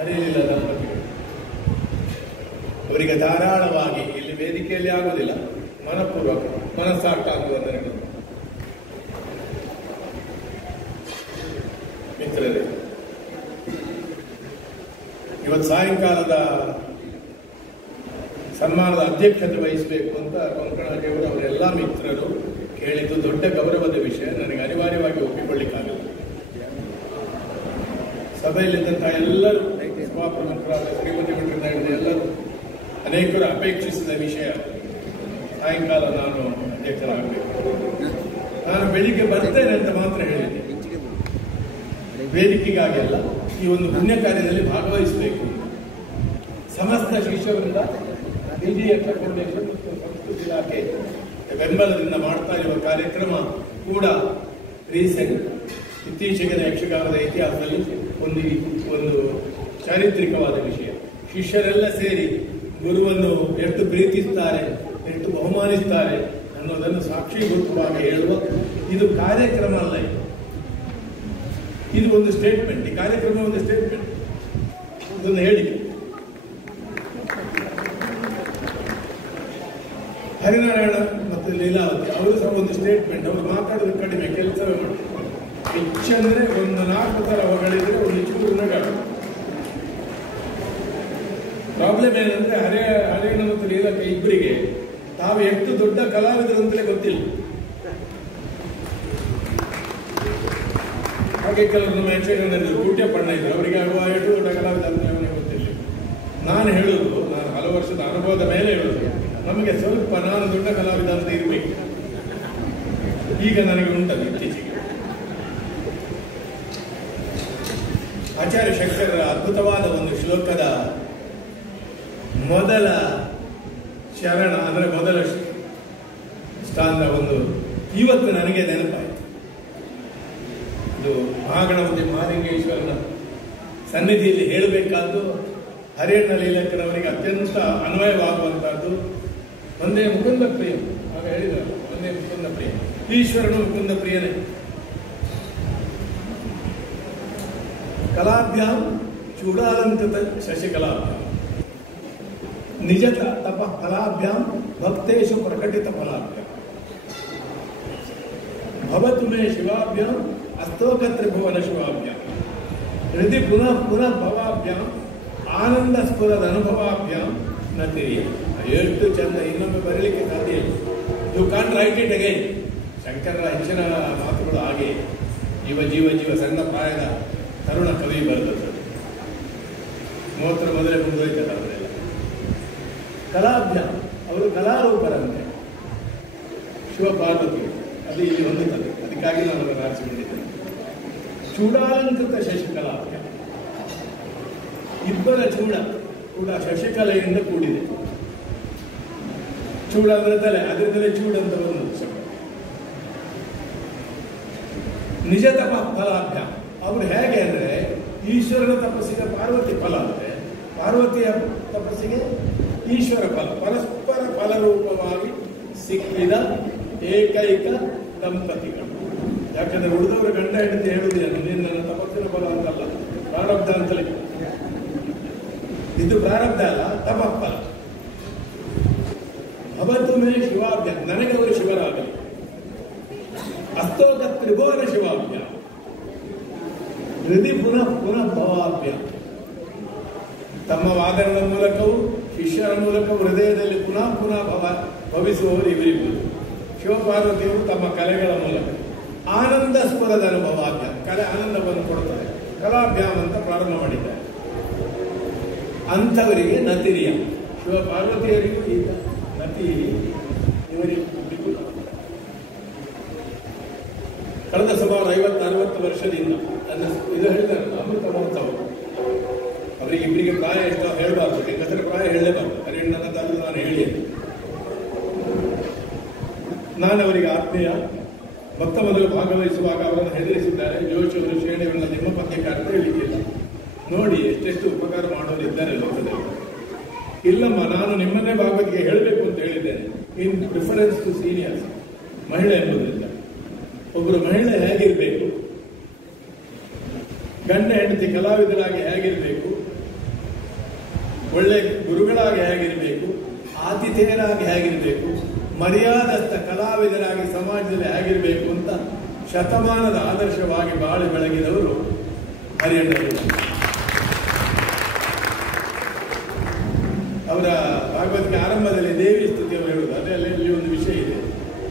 ಅರಿಲಿಲ್ಲ ದಂಪತಿಗಳು ಅವರಿಗೆ ಧಾರಾಳವಾಗಿ ಇಲ್ಲಿ ವೇದಿಕೆಯಲ್ಲಿ ಆಗುವುದಿಲ್ಲ, ಮನಪೂರ್ವಕ ಮನಸ್ಸಾಕ್ಷಾತ್ ವಂದನೆಗಳು. ಮಿತ್ರರೇ, ಇವತ್ತು ಸಾಯಂಕಾಲದ ಸನ್ಮಾನದ ಅಧ್ಯಕ್ಷತೆ ವಹಿಸಬೇಕು ಅಂತ ಕೊಂಕಣಗೆಯವರು ಅವರೆಲ್ಲ ಮಿತ್ರರು ಕೇಳಿದ್ದು ದೊಡ್ಡ ಗೌರವದ ವಿಷಯ. ನನಗೆ ಅನಿವಾರ್ಯವಾಗಿ ಒಪ್ಪಿಕೊಳ್ಳಿಕ್ಕಾಗಲ್ಲ. ಸಭೆಯಲ್ಲಿದ್ದಂತಹ ಎಲ್ಲರೂ, ಸಭಾಪ್ರಮುಖರಾದ ಶ್ರೀಮತಿ ಮಠದಿಂದ ಹಿಡಿದು ಎಲ್ಲರೂ ಅನೇಕರು ಅಪೇಕ್ಷಿಸಿದ ವಿಷಯ. ಸಾಯಂಕಾಲ ನಾನು ಅಧ್ಯಕ್ಷರಾಗಬೇಕು. ನಾನು ಬೆಳಿಗ್ಗೆ ಬರ್ತೇನೆ ಅಂತ ಮಾತ್ರ ಹೇಳಿದ್ದೆ, ವೇದಿಕೆಗಾಗಿ ಅಲ್ಲ, ಈ ಒಂದು ಪುಣ್ಯ ಕಾರ್ಯದಲ್ಲಿ ಭಾಗವಹಿಸಬೇಕು. ಸಮಸ್ತ ಶಿಷ್ಯವರಿಂದ DGF ಫೌಂಡೇಶನ್ ಮತ್ತು ಸಂಸ್ಕೃತಿ ಇಲಾಖೆ ಬೆಂಬಲದಿಂದ ಮಾಡ್ತಾ ಇರುವ ಕಾರ್ಯಕ್ರಮ ಕೂಡ ಇತ್ತೀಚೆಗಿನ ಯಕ್ಷಗಾನದ ಇತಿಹಾಸದಲ್ಲಿ ಒಂದು ಚಾರಿತ್ರಿಕವಾದ ವಿಷಯ. ಶಿಷ್ಯರೆಲ್ಲ ಸೇರಿ ಗುರುವನ್ನು ಎಷ್ಟು ಪ್ರೀತಿಸುತ್ತಾರೆ, ಎಷ್ಟು ಬಹುಮಾನಿಸುತ್ತಾರೆ ಅನ್ನೋದನ್ನು ಸಾಕ್ಷೀಭೂತವಾಗಿ ಹೇಳುವ ಇದು ಕಾರ್ಯಕ್ರಮ ಅಲ್ಲ. ಇದು ಒಂದು ಸ್ಟೇಟ್ಮೆಂಟ್. ಈ ಕಾರ್ಯಕ್ರಮ ಒಂದು ಸ್ಟೇಟ್ಮೆಂಟ್, ಇದೊಂದು ಹೇಳಿಕೆ. ಹರಿನಾರಾಯಣ ಮತ್ತು ಲೀಲಾವತಿ ಅವರು ಸಹ ಒಂದು ಸ್ಟೇಟ್ಮೆಂಟ್. ಅವರು ಮಾತಾಡೋದು ಕಡಿಮೆ, ಕೆಲಸವೇ ಮಾಡ್ತಾರೆ. ಹೆಚ್ಚಂದ್ರೆ ಒಂದು 4 ತರ ಹೊಗಳಿದ್ರೆ ಒಂದು ಚೂರು ನಗಾಡು. ಪ್ರಾಬ್ಲಮ್ ಏನಂದ್ರೆ ಹರಿಯಾಣ ಮತ್ತು ಲೀಲಾಕ್ಕೆ ಇಬ್ಬರಿಗೆ ತಾವು ಎಷ್ಟು ದೊಡ್ಡ ಕಲಾವಿದರು ಅಂತಲೇ ಗೊತ್ತಿಲ್ಲ. ಹಾಗೆ ಕೆಲವರು ನಮ್ಮ ಯಕ್ಷಗಾನದಲ್ಲಿ ಕೂಟ್ಯಪ್ಪಣ್ಣ ಇದ್ರು, ಅವರಿಗೆ ಎಷ್ಟು ದೊಡ್ಡ ಕಲಾವಿದ ಅಂತ ಗೊತ್ತಿಲ್ಲ. ನಾನು ಹೇಳುದು, ನಾನು ಹಲವು ವರ್ಷದ ಅನುಭವದ ಮೇಲೆ ಹೇಳುದು, ನಮಗೆ ಸ್ವಲ್ಪ ನಾನು ದೊಡ್ಡ ಕಲಾವಿದ ಅಂತ ಇರಬೇಕು. ಈಗ ನನಗೆ ಉಂಟದು ಇತ್ತೀಚೆಗೆ. ಆಚಾರ್ಯ ಶಂಕರರ ಅದ್ಭುತವಾದ ಒಂದು ಶ್ಲೋಕದ ಮೊದಲ ಶರಣ ಅಂದ್ರೆ ಮೊದಲ ಸ್ಥಾನದ ಒಂದು ಇವತ್ತು ನನಗೆ ನೆನಪಾಯಿತು. ಇದು ಮಹಾಗಣಪತಿ ಮಹಾಲಿಂಗೇಶ್ವರನ ಸನ್ನಿಧಿಯಲ್ಲಿ ಹೇಳಬೇಕಾದ್ದು, ಹರಿಯಣ್ಣ ಲೀಲಕ್ಕನವರಿಗೆ ಅತ್ಯಂತ ಅನ್ವಯವಾಗುವಂತಹದ್ದು. ಒಂದೇ ಮುಕುಂದ ಪ್ರಿಯ, ಆಗ ಹೇಳಿದ್ರು, ಒಂದೇ ಮುಕುಂದ ಪ್ರಿಯ. ಈಶ್ವರನು ಮುಕುಂದ ಪ್ರಿಯನೇ. ಕಲಾಭ್ಯಾಂ ಚೂಡಾಲಂಕೃತ ಶಶಿಕಲಾಭ್ಯಾಂ ನಿಜತ ತಪ ಫಲಾಭ್ಯಾಂ ಭಕ್ತೇಶು ಪ್ರಕಟಿತ ಫಲಾಭ್ಯಾಂ ಭವತು ಮೇ ಶಿವಾಭ್ಯಾಂ ಅಸ್ತೋಕ ತ್ರಿಭುವನ ಶಿವಾಭ್ಯಾಂ ಹೃದಯ ಪುನಃ ಪುನಃ ಭವಾಭ್ಯಾಂ ಆನಂದ ಸ್ಫುರದ ಅನುಭವಾಭ್ಯಾಂ ನ ತಿರಿಯ. ಎಷ್ಟು ಚಂದ, ಇನ್ನೊಮ್ಮೆ ಬರಲಿಕ್ಕೆ ಸಾಧ್ಯ ಇಲ್ಲ. You can't write it again. ಶಂಕರರ ಹೆಚ್ಚಿನ ಮಾತುಗಳು ಹಾಗೆ ಜೀವ ಜೀವ ಜೀವ ಸಣ್ಣ ಪ್ರಾಯದ ತರುಣ ಕವಿ ಬರೆದದ್ದು. 30ರ ಮೊದಲೇ ಮುಂದುವರಿತಲ್ಲ ಅವರೆಲ್ಲ. ಕಲಾಭ್ಯಾಂ ಅವರು ಕಲಾರೂಪರಂತೆ ಶಿವಪಾರ್ವತಿ ಅಲ್ಲಿ ಇಲ್ಲಿ ಹೊಂದುತ್ತದೆ. ಅದಕ್ಕಾಗಿ ನಾನು ಅದನ್ನು ಆರಿಸಿಕೊಂಡಿದ್ದೇನೆ. ಚೂಡಾಲಂಕೃತ ಶಶಿಕಲಾಭ್ಯಾಂ, ಇಬ್ಬರ ಚೂಡ ಕೂಡ ಶಶಿಕಲೆಯಿಂದ ಕೂಡಿದೆ. ಚೂಡ ಅಂದ್ರೆ ತಲೆ, ಅದರಿಂದಲೇ ಚೂಡ ಅಂತ ಒಂದು ಶಬ್ದ. ನಿಜ ತಪ ಫಲಾಭ್ಯಾಂ, ಅವರು ಹೇಗೆ ಅಂದ್ರೆ ಈಶ್ವರನ ತಪಸ್ಸಿಗೆ ಪಾರ್ವತಿ ಫಲ ಅಂದ್ರೆ, ಪಾರ್ವತಿಯ ತಪಸ್ಸಿಗೆ ಈಶ್ವರ ಫಲ, ಪರಸ್ಪರ ಫಲರೂಪವಾಗಿ ಸಿಕ್ಕಿದ ಏಕೈಕ ದಂಪತಿಗಳು. ಯಾಕಂದ್ರೆ ಉಳಿದವರು ಗಂಡ ಹೆಂಡತಿ ಹೇಳುವುದಿಲ್ಲ, ನೀನು ನನ್ನ ತಪಸ್ಸಿನ ಫಲ ಅಂತಲ್ಲ, ಪ್ರಾರಬ್ಧ ಅಂತಲೇ. ಇದು ಪ್ರಾರಬ್ಧ ಅಲ್ಲ, ತಪಫಲ. ಭವತು ಮೇ ಶಿವಾಭ್ಯಾಂ, ನನಗೆ ಅವರು ಶಿವರಾಗಲಿ. ಅಸ್ತೋಕ ತ್ರಿಭುವನ ಶಿವಾಭ್ಯಾಂ ಹೃದಯ ಪುನಃ ಪುನಃ ಭವಾಭ್ಯಾಂ. ತಮ್ಮ ವಾದನದ ಮೂಲಕವೂ ಶಿಷ್ಯರ ಮೂಲಕವೂ ಹೃದಯದಲ್ಲಿ ಪುನಃ ಪುನಃ ಭವಿಸುವವರು ಇವರಿಬ್ಬರು. ಶಿವಪಾರ್ವತಿಯವರು ತಮ್ಮ ಕಲೆಗಳ ಮೂಲಕ ಆನಂದ ಸ್ಫುರದ ಅನುಭವಾಭ್ಯಾಂ, ಕಲೆ ಆನಂದವನ್ನು ಕೊಡುತ್ತದೆ, ಕಲಾಭ್ಯಾಂ ಅಂತ ಪ್ರಾರಂಭ ಮಾಡಿದ್ದಾರೆ. ಅಂಥವರಿಗೆ ನತಿರಿಯ, ಶಿವಪಾರ್ವತಿಯರಿಗೂ ಈಗ ನತಿ ಇವರಿಗೂ. ಕಳೆದ ಸುಮಾರು 50-60 ವರ್ಷದಿಂದ ಇದು ಹೇಳ್ತಾರೆ ಅಮೃತ ಮಹೋತ್ಸವ. ಅವರಿಗೆ ಇಬ್ಬರಿಗೆ ಪ್ರಾಯ ಎಷ್ಟೋ ಹೇಳಬಾರ್ದು, ಹೆಂಗಸರ ಪ್ರಾಯ ಹೇಳಲೇಬಾರ್ದು. ಹರಿಯಣ್ಣನ ತಂದು ನಾನು ಹೇಳಿ, ನಾನು ಅವರಿಗೆ ಆತ್ಮೀಯ. ಭಕ್ತ ಮೊದಲು ಭಾಗವಹಿಸುವಾಗ ಅವರನ್ನು ಹೆದರಿಸಿದ್ದಾರೆ. ಜೋಶಿಯವರು ಶ್ರೇಣಿಯವರನ್ನ ನಿಮ್ಮ ಪದ್ಯಕ್ಕೆ ಅರ್ಥ ಹೇಳಲಿಕ್ಕಿಲ್ಲ, ನೋಡಿ ಎಷ್ಟೆಷ್ಟು ಉಪಕಾರ ಮಾಡೋರು ಇದ್ದಾರೆ ಲೋಕದಲ್ಲಿ. ಇಲ್ಲಮ್ಮ, ನಾನು ನಿಮ್ಮನ್ನೇ ಭಾಗವತಿಗೆ ಹೇಳಬೇಕು ಅಂತ ಹೇಳಿದ್ದೇನೆ, ಇನ್ ಪ್ರಿಫರೆನ್ಸ್ ಟು ಸೀನಿಯರ್ಸ್. ಮಹಿಳೆ ಎಂಬುದರಿಂದ ಒಬ್ಬರು ಮಹಿಳೆ ಹೇಗಿರ್ಬೇಕು, ಗಂಡ ಗಂಡ ಹೆಂಡತಿ ಕಲಾವಿದರಾಗಿ ಹೇಗಿರಬೇಕು, ಒಳ್ಳೆ ಗುರುಗಳಾಗಿ ಹೇಗಿರಬೇಕು, ಆತಿಥೇಯರಾಗಿ ಹೇಗಿರಬೇಕು, ಮರ್ಯಾದಸ್ಥ ಕಲಾವಿದರಾಗಿ ಸಮಾಜದಲ್ಲಿ ಹೇಗಿರಬೇಕು ಅಂತ ಶತಮಾನದ ಆದರ್ಶವಾಗಿ ಬಾಳಿ ಬೆಳಗಿದವರು ಹರಿಯಣ್ಣರು. ಅವರ ಭಾಗವತಿಗೆ ಆರಂಭದಲ್ಲಿ ದೇವಿ ಸ್ತುತಿಯವರು ಹೇಳುವುದು, ಅದರಲ್ಲಿ ಇಲ್ಲಿ ಒಂದು ವಿಷಯ ಇದೆ.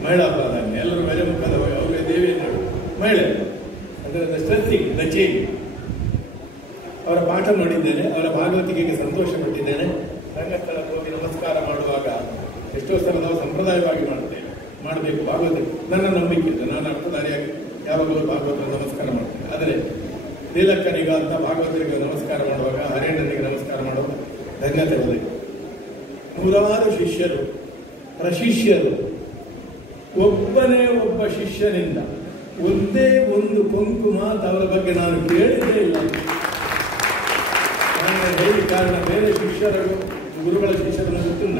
ಮಹಿಳಾ ಪ್ರಾಧಾನ್ಯ, ಎಲ್ಲರೂ ಮೇಲೆ ಮುಖದ ಅವರೇ ದೇವಿಯನ್ನು ಹೇಳುವುದು, ಮಹಿಳೆ ಅದರ ಸ್ಟ್ರೆಸ್ಸಿಂಗ್ ದ ಚೇಂಜ್. ಅವರ ಪಾಠ ನೋಡಿದ್ದೇನೆ, ಅವರ ಭಾಗವತಿಕೆಗೆ ಸಂತೋಷ ಪಟ್ಟಿದ್ದೇನೆ. ರಂಗಸ್ಥಳಕ್ಕೆ ಹೋಗಿ ನಮಸ್ಕಾರ ಮಾಡುವಾಗ ಎಷ್ಟೋ ಸಲ ನಾವು ಸಂಪ್ರದಾಯವಾಗಿ ಮಾಡಬೇಕು ಭಾಗವತಿ. ನನ್ನ ನಂಬಿಕೆ ಇದೆ, ನಾನು ಅರ್ಥಧಾರಿಯಾಗಿ ಯಾವಾಗಲೂ ಭಾಗವತರ ನಮಸ್ಕಾರ ಮಾಡ್ತೇನೆ. ಆದರೆ ನೀಲಕ್ಕನಿಗ ಅಂತ ಭಾಗವತರಿಗೆ ನಮಸ್ಕಾರ ಮಾಡುವಾಗ, ಹರಿಯಣ್ಣನಿಗೆ ನಮಸ್ಕಾರ ಮಾಡುವಾಗ ಧನ್ಯತೆ ಒದಗಿ. ನೂರಾರು ಶಿಷ್ಯರು, ಪ್ರಶಿಷ್ಯರು, ಒಬ್ಬನೇ ಒಬ್ಬ ಶಿಷ್ಯನಿಂದ ಒಂದೇ ಒಂದು ಕೊಂಕು ಮಾತು ಅವರ ಬಗ್ಗೆ ನಾನು ಕೇಳಿದ್ದೇ ಇಲ್ಲ. ನಾನು ಹೇಳಿ ಕಾರಣ, ಬೇರೆ ಶಿಷ್ಯರು ಗುರುಗಳ ಶಿಷ್ಯರನ್ನು ಗೊತ್ತಿಲ್ಲ.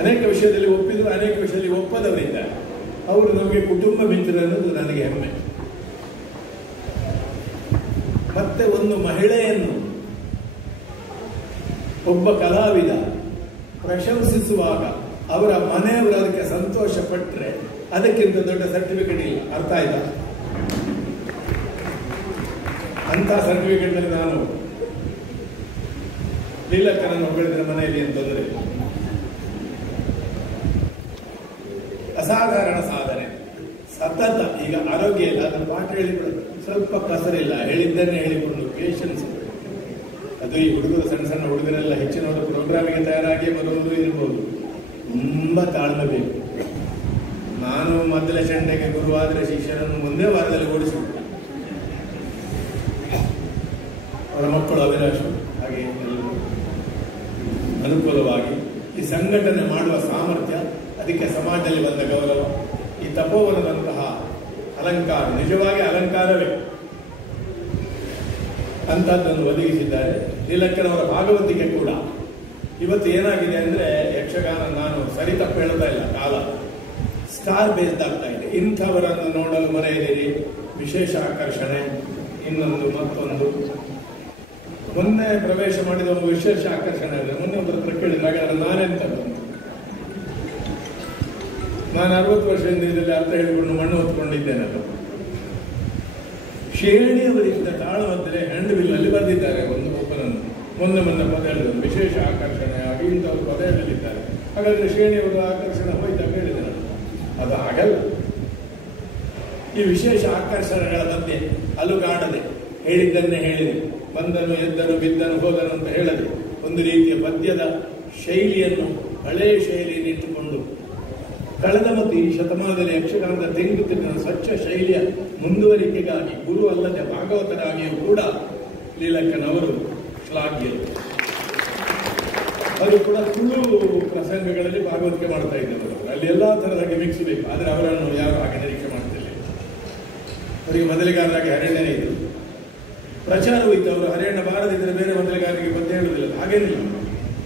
ಅನೇಕ ವಿಷಯದಲ್ಲಿ ಒಪ್ಪಿದ್ರು, ಅನೇಕ ವಿಷಯದಲ್ಲಿ ಒಪ್ಪದವರಿದ್ದಾರೆ. ಅವರು ನಮಗೆ ಕುಟುಂಬ ಮಿತ್ರರು ಅನ್ನೋದು ನನಗೆ ಹೆಮ್ಮೆ. ಮತ್ತೆ ಒಂದು ಮಹಿಳೆಯನ್ನು ಒಬ್ಬ ಕಲಾವಿದ ಪ್ರಶಂಸಿಸುವಾಗ ಅವರ ಮನೆಯವರು ಅದಕ್ಕೆ ಸಂತೋಷ ಪಟ್ಟರೆ ಅದಕ್ಕಿಂತ ದೊಡ್ಡ ಸರ್ಟಿಫಿಕೇಟ್ ಇಲ್ಲ. ಅರ್ಥ ಆಯ್ತಾ? ಅಂತ ಸರ್ಟಿಫಿಕೇಟ್ ನಲ್ಲಿ ನಾನು ನೀಲಕ್ಕನನ್ನು ಹೊಗಳಿದ್ರೆ ಮನೆಯಲ್ಲಿ ಅಂತಂದ್ರೆ ಅಸಾಧಾರಣ ಸಾಧನೆ, ಸತತ. ಈಗ ಆರೋಗ್ಯ ಇಲ್ಲ, ಅದನ್ನು ಪಾಠ ಹೇಳಿಕೊಡೋದು ಸ್ವಲ್ಪ ಕಸರಿಲ್ಲ, ಹೇಳಿದ್ದನ್ನೇ ಹೇಳಿಕೊಂಡು ಪೇಷನ್ಸ್. ಅದು ಈ ಹುಡುಗರು, ಸಣ್ಣ ಸಣ್ಣ ಹುಡುಗರೆಲ್ಲ ಹೆಚ್ಚಿನವರು ಪ್ರೋಗ್ರಾಮಿಗೆ ತಯಾರಾಗಿ ಬರುವುದು ಇರಬಹುದು. ತುಂಬಾ ತಾಳ್ಮೆ ಬೇಕು. ನಾನು ಮೊದಲ ಚಂಡೆಗೆ ಗುರುವಾದರೆ ಶಿಷ್ಯರನ್ನು ಒಂದೇ ವಾರದಲ್ಲಿ ಓಡಿಸಿಬಿಟ್ಟ. ಅವರ ಮಕ್ಕಳು ಅಭಿಲಾಷ ಹಾಗೆ ಅನುಕೂಲವಾಗಿ ಈ ಸಂಘಟನೆ ಮಾಡುವ ಸಾಮರ್ಥ್ಯ, ಅದಕ್ಕೆ ಸಮಾಜದಲ್ಲಿ ಬಂದ ಗೌರವ, ಈ ತಪೋವನದಂತಹ ಅಲಂಕಾರ ನಿಜವಾಗಿ ಅಲಂಕಾರವೇ ಅಂತದ್ದನ್ನು ಒದಗಿಸಿದ್ದಾರೆ. ನೀಲಕ್ಕನವರ ಭಾಗವತಿಕೆ ಕೂಡ ಇವತ್ತು ಏನಾಗಿದೆ ಅಂದ್ರೆ, ಯಕ್ಷಗಾನ, ನಾನು ಸರಿ ತಪ್ಪು ಹೇಳ್ತಾ ಇಲ್ಲ, ಕಾಲ ಸ್ಟಾರ್ ಬೇಸ್ಡ್ ಆಗ್ತಾ ಇದೆ. ಇಂಥವರನ್ನು ನೋಡಲು ಮರೆಯದಿರಿ, ವಿಶೇಷ ಆಕರ್ಷಣೆ, ಇನ್ನೊಂದು ಮತ್ತೊಂದು. ಮೊನ್ನೆ ಪ್ರವೇಶ ಮಾಡಿದ ಒಂದು ವಿಶೇಷ ಆಕರ್ಷಣೆ ಇದೆ. ಮೊನ್ನೆ ಒಬ್ಬರ ಹತ್ರ ಕೇಳಿದಾಗ ನಾನೆಂತದ್ದು, ನಾನು 60 ವರ್ಷದಿಂದ ಇದರಲ್ಲಿ ಅರ್ಥ ಹೇಳಿಕೊಂಡು ಮಣ್ಣು ಹೊತ್ಕೊಂಡಿದ್ದೇನಲ್ಲ. ಶ್ರೇಣಿಯವರಿಂದ ತಾಳಮದ್ದಲೆ ಹ್ಯಾಂಡ್ಬಿಲ್ನಲ್ಲಿ ಬರೆದಿದ್ದಾರೆ ಒಂದು ಒಬ್ಬನನ್ನು. ಮೊನ್ನೆ ಪದ ಹೇಳಿದ್ರು, ವಿಶೇಷ ಆಕರ್ಷಣೆ ಆಗಿ ಇಂಥವ್ರು ಪದ ಹೇಳಿದ್ದಾರೆ. ಹಾಗಾದ್ರೆ ಶ್ರೇಣಿಯವರು ಆಕರ್ಷಣೆ ಹೋಯ್ತಾ ಹೇಳಿದೆ ನಾನು. ಅದು ಆಗಲ್ಲ. ಈ ವಿಶೇಷ ಆಕರ್ಷಣೆಗಳ ಮಧ್ಯೆ ಅಲುಗಾಡದೆ, ಹೇಳಿದ್ದನ್ನೇ ಹೇಳಿದೆ, ಬಂದನು ಎದ್ದನು ಬಿದ್ದನು ಹೋದನು ಅಂತ ಹೇಳದೆ, ಒಂದು ರೀತಿಯ ಪದ್ಯದ ಶೈಲಿಯನ್ನು, ಹಳೆಯ ಶೈಲಿಯನ್ನು ಇಟ್ಟುಕೊಂಡು ಕಳೆದ ಮತ್ತು ಈ ಶತಮಾನದಲ್ಲಿ ಯಕ್ಷಗಾನದ ತೆಂಗುತ್ತಿದ್ದ ಸ್ವಚ್ಛ ಶೈಲಿಯ ಮುಂದುವರಿಕೆಗಾಗಿ ಗುರು ಅಲ್ಲದೆ ಭಾಗವತರಾಗಿಯೂ ಕೂಡ ನೀಲಕ್ಕನವರು ಶ್ಲಾಘ್ಯರು. ಅದು ಕೂಡ ತುಳು ಪ್ರಸಂಗಗಳಲ್ಲಿ ಭಾಗವತಿಕೆ ಮಾಡ್ತಾ ಇದ್ದವರು. ಅಲ್ಲಿ ಎಲ್ಲಾ ತರಹ ಗಿಮಿಕ್ಸ್ ಬೇಕು, ಆದರೆ ಅವರನ್ನು ಯಾರು ಹಾಗೆ ನಿರೀಕ್ಷೆ ಮಾಡ್ತಿಲ್ಲ. ಅವರಿಗೆ ಮೊದಲಿಗಾರರಾಗಿ ಹರಿಯಣ್ಣನೇ ಇದ್ರು, ಪ್ರಚಾರವೂ ಇತ್ತು. ಅವರು ಹರಿಯಣ್ಣ ಬಾರದಿದ್ದರೆ ಬೇರೆ ಮೊದಲಿಗಾರರಿಗೆ ಪದ್ಯ ಹೇಳುವುದಿಲ್ಲ, ಹಾಗೇನಿಲ್ಲ.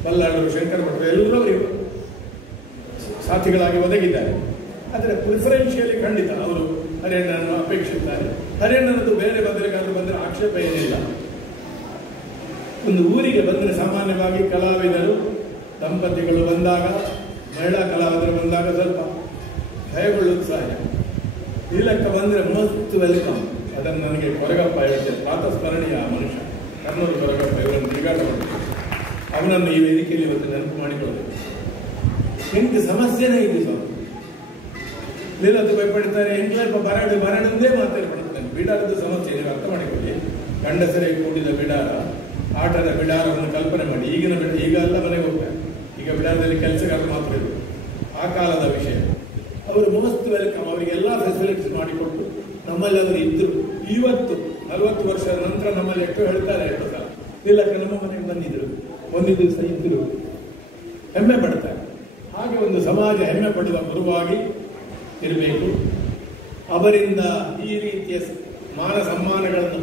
ಬಲ್ಲಾಳರು, ಶಂಕರ ಭಟ್ರು ಎಲ್ಲರೂ ಅವರಿಗೆ ಸಾಥಿಗಳಾಗಿ ಒದಗಿದ್ದಾರೆ. ಆದರೆ ಪ್ರಿಫರೆನ್ಷಿಯಲಿ ಖಂಡಿತ ಅವರು ಹರಿಯಣ್ಣನನ್ನು ಅಪೇಕ್ಷಿಸುತ್ತಾರೆ. ಹರಿಯಣ್ಣನದು ಬೇರೆ ಮೊದಲಿಗಾರರು ಬಂದರೆ ಆಕ್ಷೇಪ ಏನಿಲ್ಲ. ಒಂದು ಊರಿಗೆ ಬಂದರೆ ಸಾಮಾನ್ಯವಾಗಿ ಕಲಾವಿದರು, ದಂಪತಿಗಳು ಬಂದಾಗ, ಮಹಿಳಾ ಕಲಾವಿದರು ಬಂದಾಗ ಸ್ವಲ್ಪ ಭಯಗೊಳ್ಳುವುದು ಸಹಜ. ನೀಲಕ್ಕ ಬಂದರೆ ಮಸ್ತ್ ವೆಲ್ಕಮ್. ಅದನ್ನು ನನಗೆ ಕೊರಗಪ್ಪ ಹೇಳ್ತೇನೆ, ಪ್ರಾತಸ್ಮರಣೀಯ ಮನುಷ್ಯ, ಕರ್ನೂರು ಕೊರಗಪ್ಪ, ಇವರನ್ನು ತಿರುಗಾಟ ಮಾಡಿದ್ರು. ಅವನನ್ನು ಈ ವೇದಿಕೆಯಲ್ಲಿ ಇವತ್ತು ನೆನಪು ಮಾಡಿಕೊಳ್ಳಬೇಕು. ಎಂಟು ಸಮಸ್ಯೆನೇ ಇದೆ ಸ್ವಾಮಿ. ನೀಲತ್ತು ಭಯಪಡ್ತಾರೆ, ಎಂಟ್ಲಪ್ಪ ಬರಾಡಂದೇ ಮಾತಾಡ್ಕೊಳ್ತಾನೆ. ಬಿಡಾರದ ಸಮಸ್ಯೆ ನೀವು ಅರ್ಥ ಮಾಡಿಕೊಳ್ಳಿ. ಗಂಡಸರೇ ಕೂಡಿದ ಬಿಡಾರ, ಆಟದ ಬಿಡಾರವನ್ನು ಕಲ್ಪನೆ ಮಾಡಿ. ಈಗಿನ ಈಗ ಎಲ್ಲ ಮನೆಗೆ ಹೋಗ್ತಾರೆ. ಈಗ ಬಿಡಾರದಲ್ಲಿ ಕೆಲಸಗಾರರು ಮಾತ್ರ ಇದ್ರು. ಆ ಕಾಲದ ವಿಷಯ. ಅವರು ಮೋಸ್ಟ್ ವೆಲ್ಕಮ್, ಅವರಿಗೆಲ್ಲ ಫೆಸಿಲಿಟೀಸ್ ಮಾಡಿಕೊಟ್ಟು ನಮ್ಮಲ್ಲಿ ಅವರು ಇದ್ರು. ಇವತ್ತು 40 ವರ್ಷದ ನಂತರ ನಮ್ಮಲ್ಲಿ ಎಷ್ಟು ಹೇಳ್ತಾರೆ, ಎಷ್ಟು ಸಲ ನೀಲಕ್ಕ ನಮ್ಮ ಮನೆಗೆ ಬಂದಿದ್ರು, ಒಂದು ದಿವಸ ಇದ್ರು, ಹೆಮ್ಮೆ ಪಡ್ತಾರೆ. ಹಾಗೆ ಒಂದು ಸಮಾಜ ಹೆಮ್ಮೆ ಪಡುವ ಗುರುವಾಗಿ ಇರಬೇಕು. ಅವರಿಂದ ಈ ರೀತಿಯ ಮಾನ ಸಮ್ಮಾನಗಳನ್ನು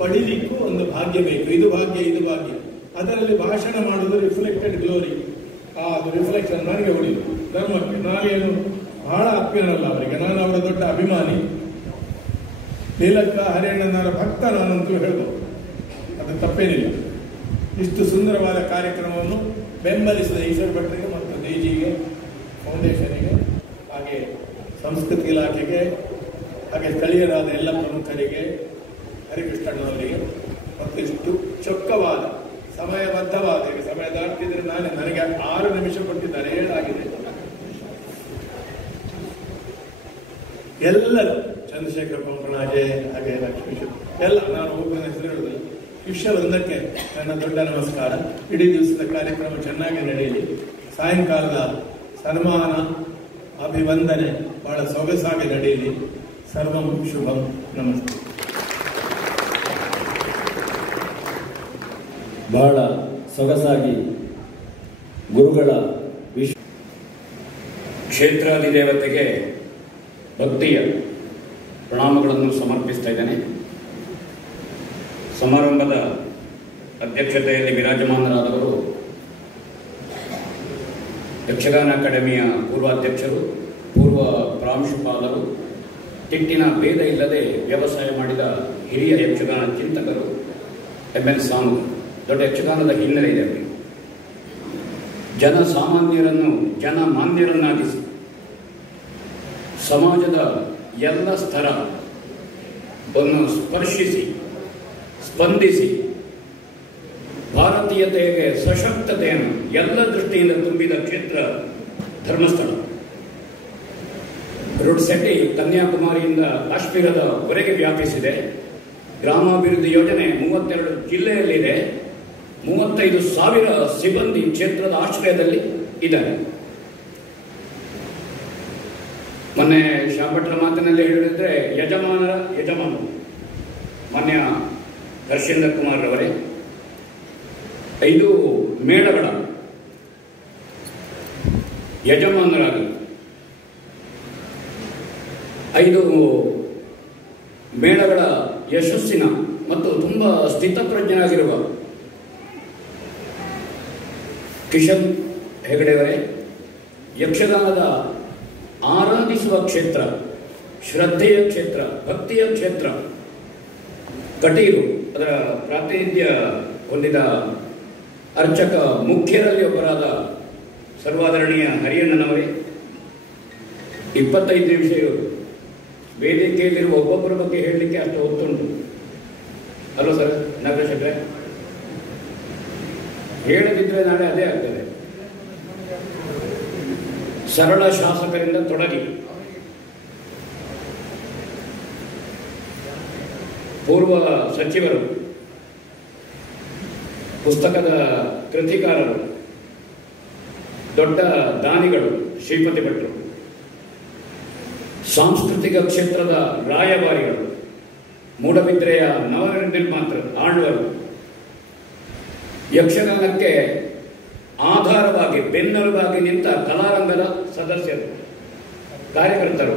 ಪಡಿಲಿಕ್ಕೂ ಒಂದು ಭಾಗ್ಯ ಬೇಕು. ಇದು ಭಾಗ್ಯ, ಇದು ಭಾಗ್ಯ. ಅದರಲ್ಲಿ ಭಾಷಣ ಮಾಡುವುದು ರಿಫ್ಲೆಕ್ಟೆಡ್ ಗ್ಲೋರಿ. ಅದು ರಿಫ್ಲೆಕ್ಷನ್ ನನಗೆ ಉಳಿದು ಧರ್ಮಕ್ಕೆ. ನಾನೇನು ಬಹಳ ಆತ್ಮೀಯನಲ್ಲ ಅವರಿಗೆ, ನಾನು ಅವರ ದೊಡ್ಡ ಅಭಿಮಾನಿ. ನೀಲಕ್ಕ ಹರಿಯಣ್ಣನವರ ಭಕ್ತ ನಾನಂತೂ ಹೇಳ್ಬೋದು, ಅದು ತಪ್ಪೇನಿಲ್ಲ. ಇಷ್ಟು ಸುಂದರವಾದ ಕಾರ್ಯಕ್ರಮವನ್ನು ಬೆಂಬಲಿಸಿದ ಈಶ್ವರ ಭಟ್ರಿಗೆ ಮತ್ತು ಡಿಜಿಗೆ, ಫೌಂಡೇಶನ್ಗೆ, ಹಾಗೆ ಸಂಸ್ಕೃತಿ ಇಲಾಖೆಗೆ, ಹಾಗೆ ಸ್ಥಳೀಯರಾದ ಎಲ್ಲ ಪ್ರಮುಖರಿಗೆ, ಹರಿಕೃಷ್ಣಣ್ಣವರಿಗೆ ಮತ್ತು ಇಷ್ಟು ಚೊಕ್ಕವಾದ ಸಮಯಬದ್ಧವಾದ, ಈಗ ಸಮಯ ದಾಟ್ತಿದ್ರೆ ನನಗೆ 6 ನಿಮಿಷ ಕೊಟ್ಟಿದ್ದಾರೆ, 7 ಆಗಿದೆ. ಎಲ್ಲರೂ ಚಂದ್ರಶೇಖರ ಪಂಪಣಾಜೆ, ಹಾಗೆ ಲಕ್ಷ್ಮೀ ಎಲ್ಲ, ನಾನು ಒಬ್ಬನ ಹೆಸರು ಹೇಳುವುದಿಲ್ಲ, ಶಿಷ್ಯರೊಂದಕ್ಕೆ ನನ್ನ ದೊಡ್ಡ ನಮಸ್ಕಾರ. ಇಡೀ ದಿವಸದ ಕಾರ್ಯಕ್ರಮ ಚೆನ್ನಾಗಿ ನಡೆಯಲಿ. ಸಾಯಂಕಾಲದ ಸನ್ಮಾನ ಅಭಿವಂದನೆ ಬಹಳ ಸೊಗಸಾಗಿ ನಡೆಯಲಿ. ಸರ್ವಂ ಶುಭಂ. ನಮಸ್ತೆ. ಬಹಳ ಸೊಗಸಾಗಿ ಗುರುಗಳ ಕ್ಷೇತ್ರಾಧಿದೇವತೆಗೆ ಭಕ್ತಿಯ ಪ್ರಣಾಮಗಳನ್ನು ಸಮರ್ಪಿಸ್ತಾ ಇದ್ದೇನೆ. ಸಮಾರಂಭದ ಅಧ್ಯಕ್ಷತೆಯಲ್ಲಿ ವಿರಾಜಮಾನರಾದವರು ಯಕ್ಷಗಾನ ಅಕಾಡೆಮಿಯ ಪೂರ್ವಾಧ್ಯಕ್ಷರು, ಪೂರ್ವ ಪ್ರಾಂಶುಪಾಲರು, ತಿಟ್ಟಿನ ಭೇದ ಇಲ್ಲದೆ ವ್ಯವಸಾಯ ಮಾಡಿದ ಹಿರಿಯ ಯಕ್ಷಗಾನ ಚಿಂತಕರು, ML ಸಾಮು. ದೊಡ್ಡ ಯಕ್ಷಗಾನದ ಹಿನ್ನೆಲೆ ಇದೆ ಅವರಿಗೆ. ಜನಸಾಮಾನ್ಯರನ್ನು ಜನಮಾನ್ಯರನ್ನಾಗಿಸಿ ಸಮಾಜದ ಎಲ್ಲ ಸ್ತರವನ್ನು ಸ್ಪರ್ಶಿಸಿ ಸ್ಪಂದಿಸಿ ಭಾರತೀಯತೆಗೆ ಸಶಕ್ತತೆಯನ್ನು ಎಲ್ಲ ದೃಷ್ಟಿಯಿಂದ ತುಂಬಿದ ಕ್ಷೇತ್ರ ಧರ್ಮಸ್ಥಳ. ರುಡ್ಸೆಟ್ಟಿ ಕನ್ಯಾಕುಮಾರಿಯಿಂದ ಕಾಶ್ಮೀರದವರೆಗೆ ವ್ಯಾಪಿಸಿದೆ. ಗ್ರಾಮಾಭಿವೃದ್ಧಿ ಯೋಜನೆ 32 ಜಿಲ್ಲೆಯಲ್ಲಿದೆ. 35,000 ಸಿಬ್ಬಂದಿ ಕ್ಷೇತ್ರದ ಆಶ್ರಯದಲ್ಲಿ ಇದ್ದಾರೆ. ಮೊನ್ನೆ ಶಾಂಭಟ್ರ ಮಾತಿನಲ್ಲಿ ಹೇಳಿದ್ರೆ ಯಜಮಾನರ ಯಜಮಾನ ಮಾನ್ಯ ಹರ್ಷೇಂದ್ರ ಕುಮಾರ್ ರವರೇ 5 ಮೇಳಗಳ ಯಜಮಾನರಾಗಿ 5 ಮೇಳಗಳ ಯಶಸ್ಸಿನ ಮತ್ತು ತುಂಬಾ ಸ್ಥಿತಪ್ರಜ್ಞರಾಗಿರುವ ಕಿಶನ್ ಹೆಗಡೆಯವರೇ, ಯಕ್ಷಗಾನದ ಆರಾಧಿಸುವ ಕ್ಷೇತ್ರ, ಶ್ರದ್ಧೆಯ ಕ್ಷೇತ್ರ, ಭಕ್ತಿಯ ಕ್ಷೇತ್ರ ಕಟೀಲು, ಅದರ ಪ್ರಾತಿನಿಧ್ಯ ಹೊಂದಿದ ಅರ್ಚಕ ಮುಖ್ಯರಲ್ಲಿ ಒಬ್ಬರಾದ ಸರ್ವಾದರಣೀಯ ಹರಿಯಣ್ಣನವರೇ, 25 ನಿಮಿಷ ಇವರು ವೇದಿಕೆಯಲ್ಲಿರುವ ಒಬ್ಬೊಬ್ಬರ ಬಗ್ಗೆ ಹೇಳಲಿಕ್ಕೆ ಅಷ್ಟು ಹೊತ್ತುಂಟು ಅಲ್ವ ಸರ್ ನಾಗೇಶ್? ಹೇಳದಿದ್ರೆ ನಾಳೆ ಅದೇ ಆಗ್ತದೆ. ಸರಳ ಶಾಸಕರಿಂದ ತೊಡಗಿ ಪೂರ್ವ ಸಚಿವರು, ಪುಸ್ತಕದ ಕೃತಿಕಾರರು, ದೊಡ್ಡ ದಾನಿಗಳು, ಶ್ರೀಪತಿ ಭಟ್ರು, ಸಾಂಸ್ಕೃತಿಕ ಕ್ಷೇತ್ರದ ರಾಯಭಾರಿಗಳು, ಮೂಡಬಿದ್ರೆಯ ನವನಿರ್ಮಾತೃ ಆಳ್ವರು, ಯಕ್ಷಗಾನಕ್ಕೆ ಆಧಾರವಾಗಿ ಬೆನ್ನೆಲುಬಾಗಿ ನಿಂತ ಕಲಾರಂಗದ ಸದಸ್ಯರು, ಕಾರ್ಯಕರ್ತರು,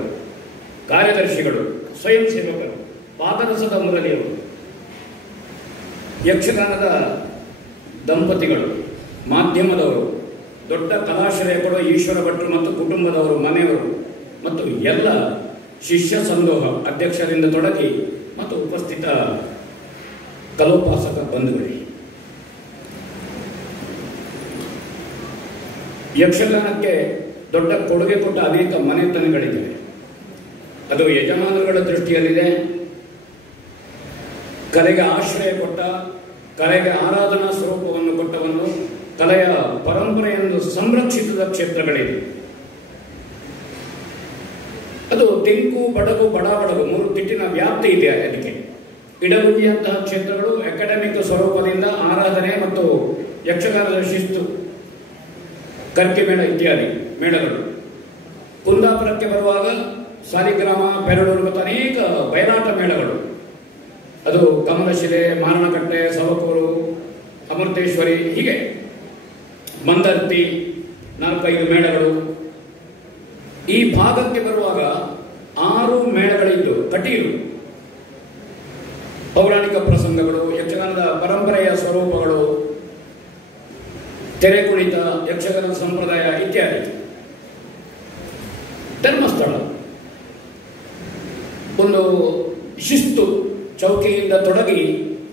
ಕಾರ್ಯದರ್ಶಿಗಳು, ಸ್ವಯಂ ಸೇವಕರು, ಪಾದರಸದ ಮುರಳಿಯವರು, ಯಕ್ಷಗಾನದ ದಂಪತಿಗಳು, ಮಾಧ್ಯಮದವರು, ದೊಡ್ಡ ಕಲಾಶ್ರಯ ಕೊಡುವ ಈಶ್ವರ ಭಟ್ರು ಮತ್ತು ಕುಟುಂಬದವರು, ಮನೆಯವರು ಮತ್ತು ಎಲ್ಲ ಶಿಷ್ಯ ಸಂದೋಹ ಅಧ್ಯಕ್ಷರಿಂದ ತೊಡಗಿ ಮತ್ತು ಉಪಸ್ಥಿತ ಕಲೋಪಾಸಕ ಬಂಧುಗಳೇ, ಯಕ್ಷಗಾನಕ್ಕೆ ದೊಡ್ಡ ಕೊಡುಗೆ ಕೊಟ್ಟ ಅನೇಕ ಮನೆತನಗಳಿವೆ. ಅದು ಯಜಮಾನರುಗಳ ದೃಷ್ಟಿಯಲ್ಲಿದೆ. ಕಲೆಗೆ ಆಶ್ರಯ ಕೊಟ್ಟ, ಕಲೆಗೆ ಆರಾಧನಾ ಸ್ವರೂಪವನ್ನು ಕೊಟ್ಟವನ್ನು, ಕಲೆಯ ಪರಂಪರೆಯನ್ನು ಸಂರಕ್ಷಿಸಿದ ಕ್ಷೇತ್ರಗಳಿವೆ. ಅದು ತೆಂಕು, ಬಡಗು, ಬಡಾಬಡಗು 3 ತಿಟ್ಟಿನ ವ್ಯಾಪ್ತಿ ಇದೆ. ಅದಕ್ಕೆ ಇಡಗುಂಜಿಯಂತಹ ಕ್ಷೇತ್ರಗಳು ಅಕಾಡೆಮಿಕ್ ಸ್ವರೂಪದಿಂದ ಆರಾಧನೆ ಮತ್ತು ಯಕ್ಷಗಾನದ ಶಿಸ್ತು, ಕರ್ಕೆ ಮೇಳ ಇತ್ಯಾದಿ ಮೇಳಗಳು. ಕುಂದಾಪುರಕ್ಕೆ ಬರುವಾಗ ಸಾಲಿಗ್ರಾಮ, ಪೆರಳೂರು ಮತ್ತು ಅನೇಕ ಬಯಲಾಟ ಮೇಳಗಳು. ಅದು ಕಮಲಶಿಲೆ, ಮಾರಣಕಟ್ಟೆ, ಸವಕೂರು, ಅಮೃತೇಶ್ವರಿ, ಹೀಗೆ ಮಂದರ್ತಿ 4-5 ಮೇಳಗಳು. ಈ ಭಾಗಕ್ಕೆ ಬರುವಾಗ 6 ಮೇಳಗಳಿದ್ದು ಕಟೀಲು ಪೌರಾಣಿಕ ಪ್ರಸಂಗಗಳು, ಯಕ್ಷಗಾನದ ಪರಂಪರೆಯ ಸ್ವರೂಪಗಳು, ತೆರೆ ಕುಣಿತ, ಯಕ್ಷಗಾನದ ಸಂಪ್ರದಾಯ ಇತ್ಯಾದಿ. ಧರ್ಮಸ್ಥಳ ಒಂದು ಶಿಸ್ತು ತರಬೇತಿಯಿಂದ ತೊಡಗಿ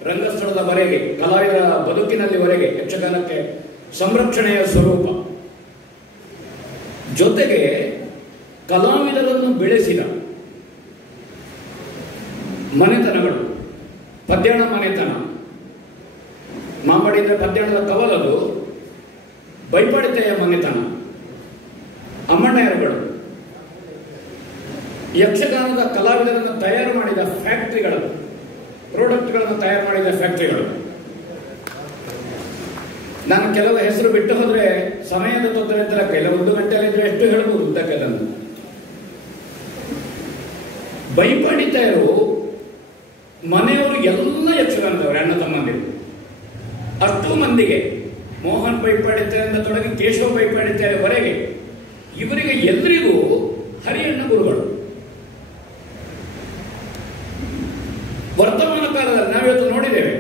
ರಂಗಸ್ಥಳದವರೆಗೆ ಕಲಾವಿದರ ಬದುಕಿನಲ್ಲಿವರೆಗೆ ಯಕ್ಷಗಾನಕ್ಕೆ ಸಂರಕ್ಷಣೆಯ ಸ್ವರೂಪ, ಜೊತೆಗೆ ಕಲಾವಿದರನ್ನು ಬೆಳೆಸಿದ ಮನೆತನಗಳು. ಪದ್ಯಣ ಮನೆತನ, ಮಾಂಬಡಿ ಅಂದರೆ ಪದ್ಯಣದ ಕವಲದು, ಬೈಪಾಡಿತೆಯ ಮನೆತನ, ಅಮ್ಮಣ್ಣಯರುಗಳು, ಯಕ್ಷಗಾನದ ಕಲಾವಿದರನ್ನು ತಯಾರು ಮಾಡಿದ ಫ್ಯಾಕ್ಟರಿಗಳು, ಪ್ರಾಡಕ್ಟ್ಗಳನ್ನು ತಯಾರು ಮಾಡಿದ ಫ್ಯಾಕ್ಟರಿಗಳು. ನಾನು ಕೆಲವು ಹೆಸರು ಬಿಟ್ಟು ಹೋದ್ರೆ ಸಮಯದ ತೊಂದರೆ ತರಕ್ಕಿಲ್ಲ, 1 ಗಂಟೆಯಲ್ಲಿದ್ರೆ ಎಷ್ಟು ಹೇಳ್ಬೋದು ಉದ್ದಕ್ಕೆಲ್ಲ. ಬೈಪಾಡಿತೆಯರು ಮನೆಯವರು ಎಲ್ಲ ಯಕ್ಷಗಾನದವರು, ಅಣ್ಣ ತಮ್ಮಂದಿರು. ಅಷ್ಟು ಮಂದಿಗೆ ಮೋಹನ್ ಬೈಪಾಡಿತೆಯಿಂದ ತೊಡಗಿ ಕೇಶವ ಬೈಪಾಡಿತೆಯವರೆಗೆ ಇವರಿಗೆ ಎಲ್ಲರಿಗೂ ಹರಿಯಣ್ಣ ಗುರುಗಳು. ವರ್ತಮಾನ ಕಾಲದಲ್ಲಿ ನಾವಿವತ್ತು ನೋಡಿದ್ದೇವೆ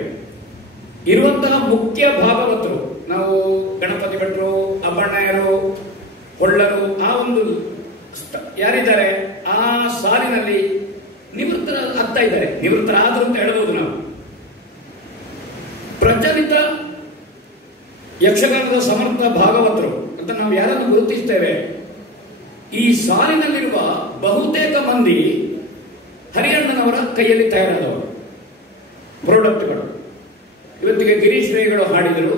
ಇರುವಂತಹ ಮುಖ್ಯ ಭಾಗವತರು, ನಾವು ಗಣಪತಿ ಭಟ್ರು, ಅಬ್ಬಣ್ಣಯ್ಯರು, ಹೊಳ್ಳರು, ಆ ಒಂದು ಯಾರಿದ್ದಾರೆ ಆ ಸಾಲಿನಲ್ಲಿ ನಿವೃತ್ತರಾಗ್ತಾ ಇದ್ದಾರೆ. ನಿವೃತ್ತರಾದ್ರು ಅಂತ ಹೇಳಬಹುದು ನಾವು. ಪ್ರಚಲಿತ ಯಕ್ಷಗಾನದ ಸಮರ್ಥ ಭಾಗವತರು ಅಂತ ನಾವು ಯಾರನ್ನು ಗುರುತಿಸ್ತೇವೆ, ಈ ಸಾಲಿನಲ್ಲಿರುವ ಬಹುತೇಕ ಮಂದಿ ಹರಿಯಣ್ಣನವರ ಕೈಯಲ್ಲಿ ತಯಾರಾದವರು ಪ್ರಾಡಕ್ಟ್ಗಳು. ಇವತ್ತಿಗೆ ಗಿರೀಶ್ ರೇಗಳು ಹಾಡಿದರು.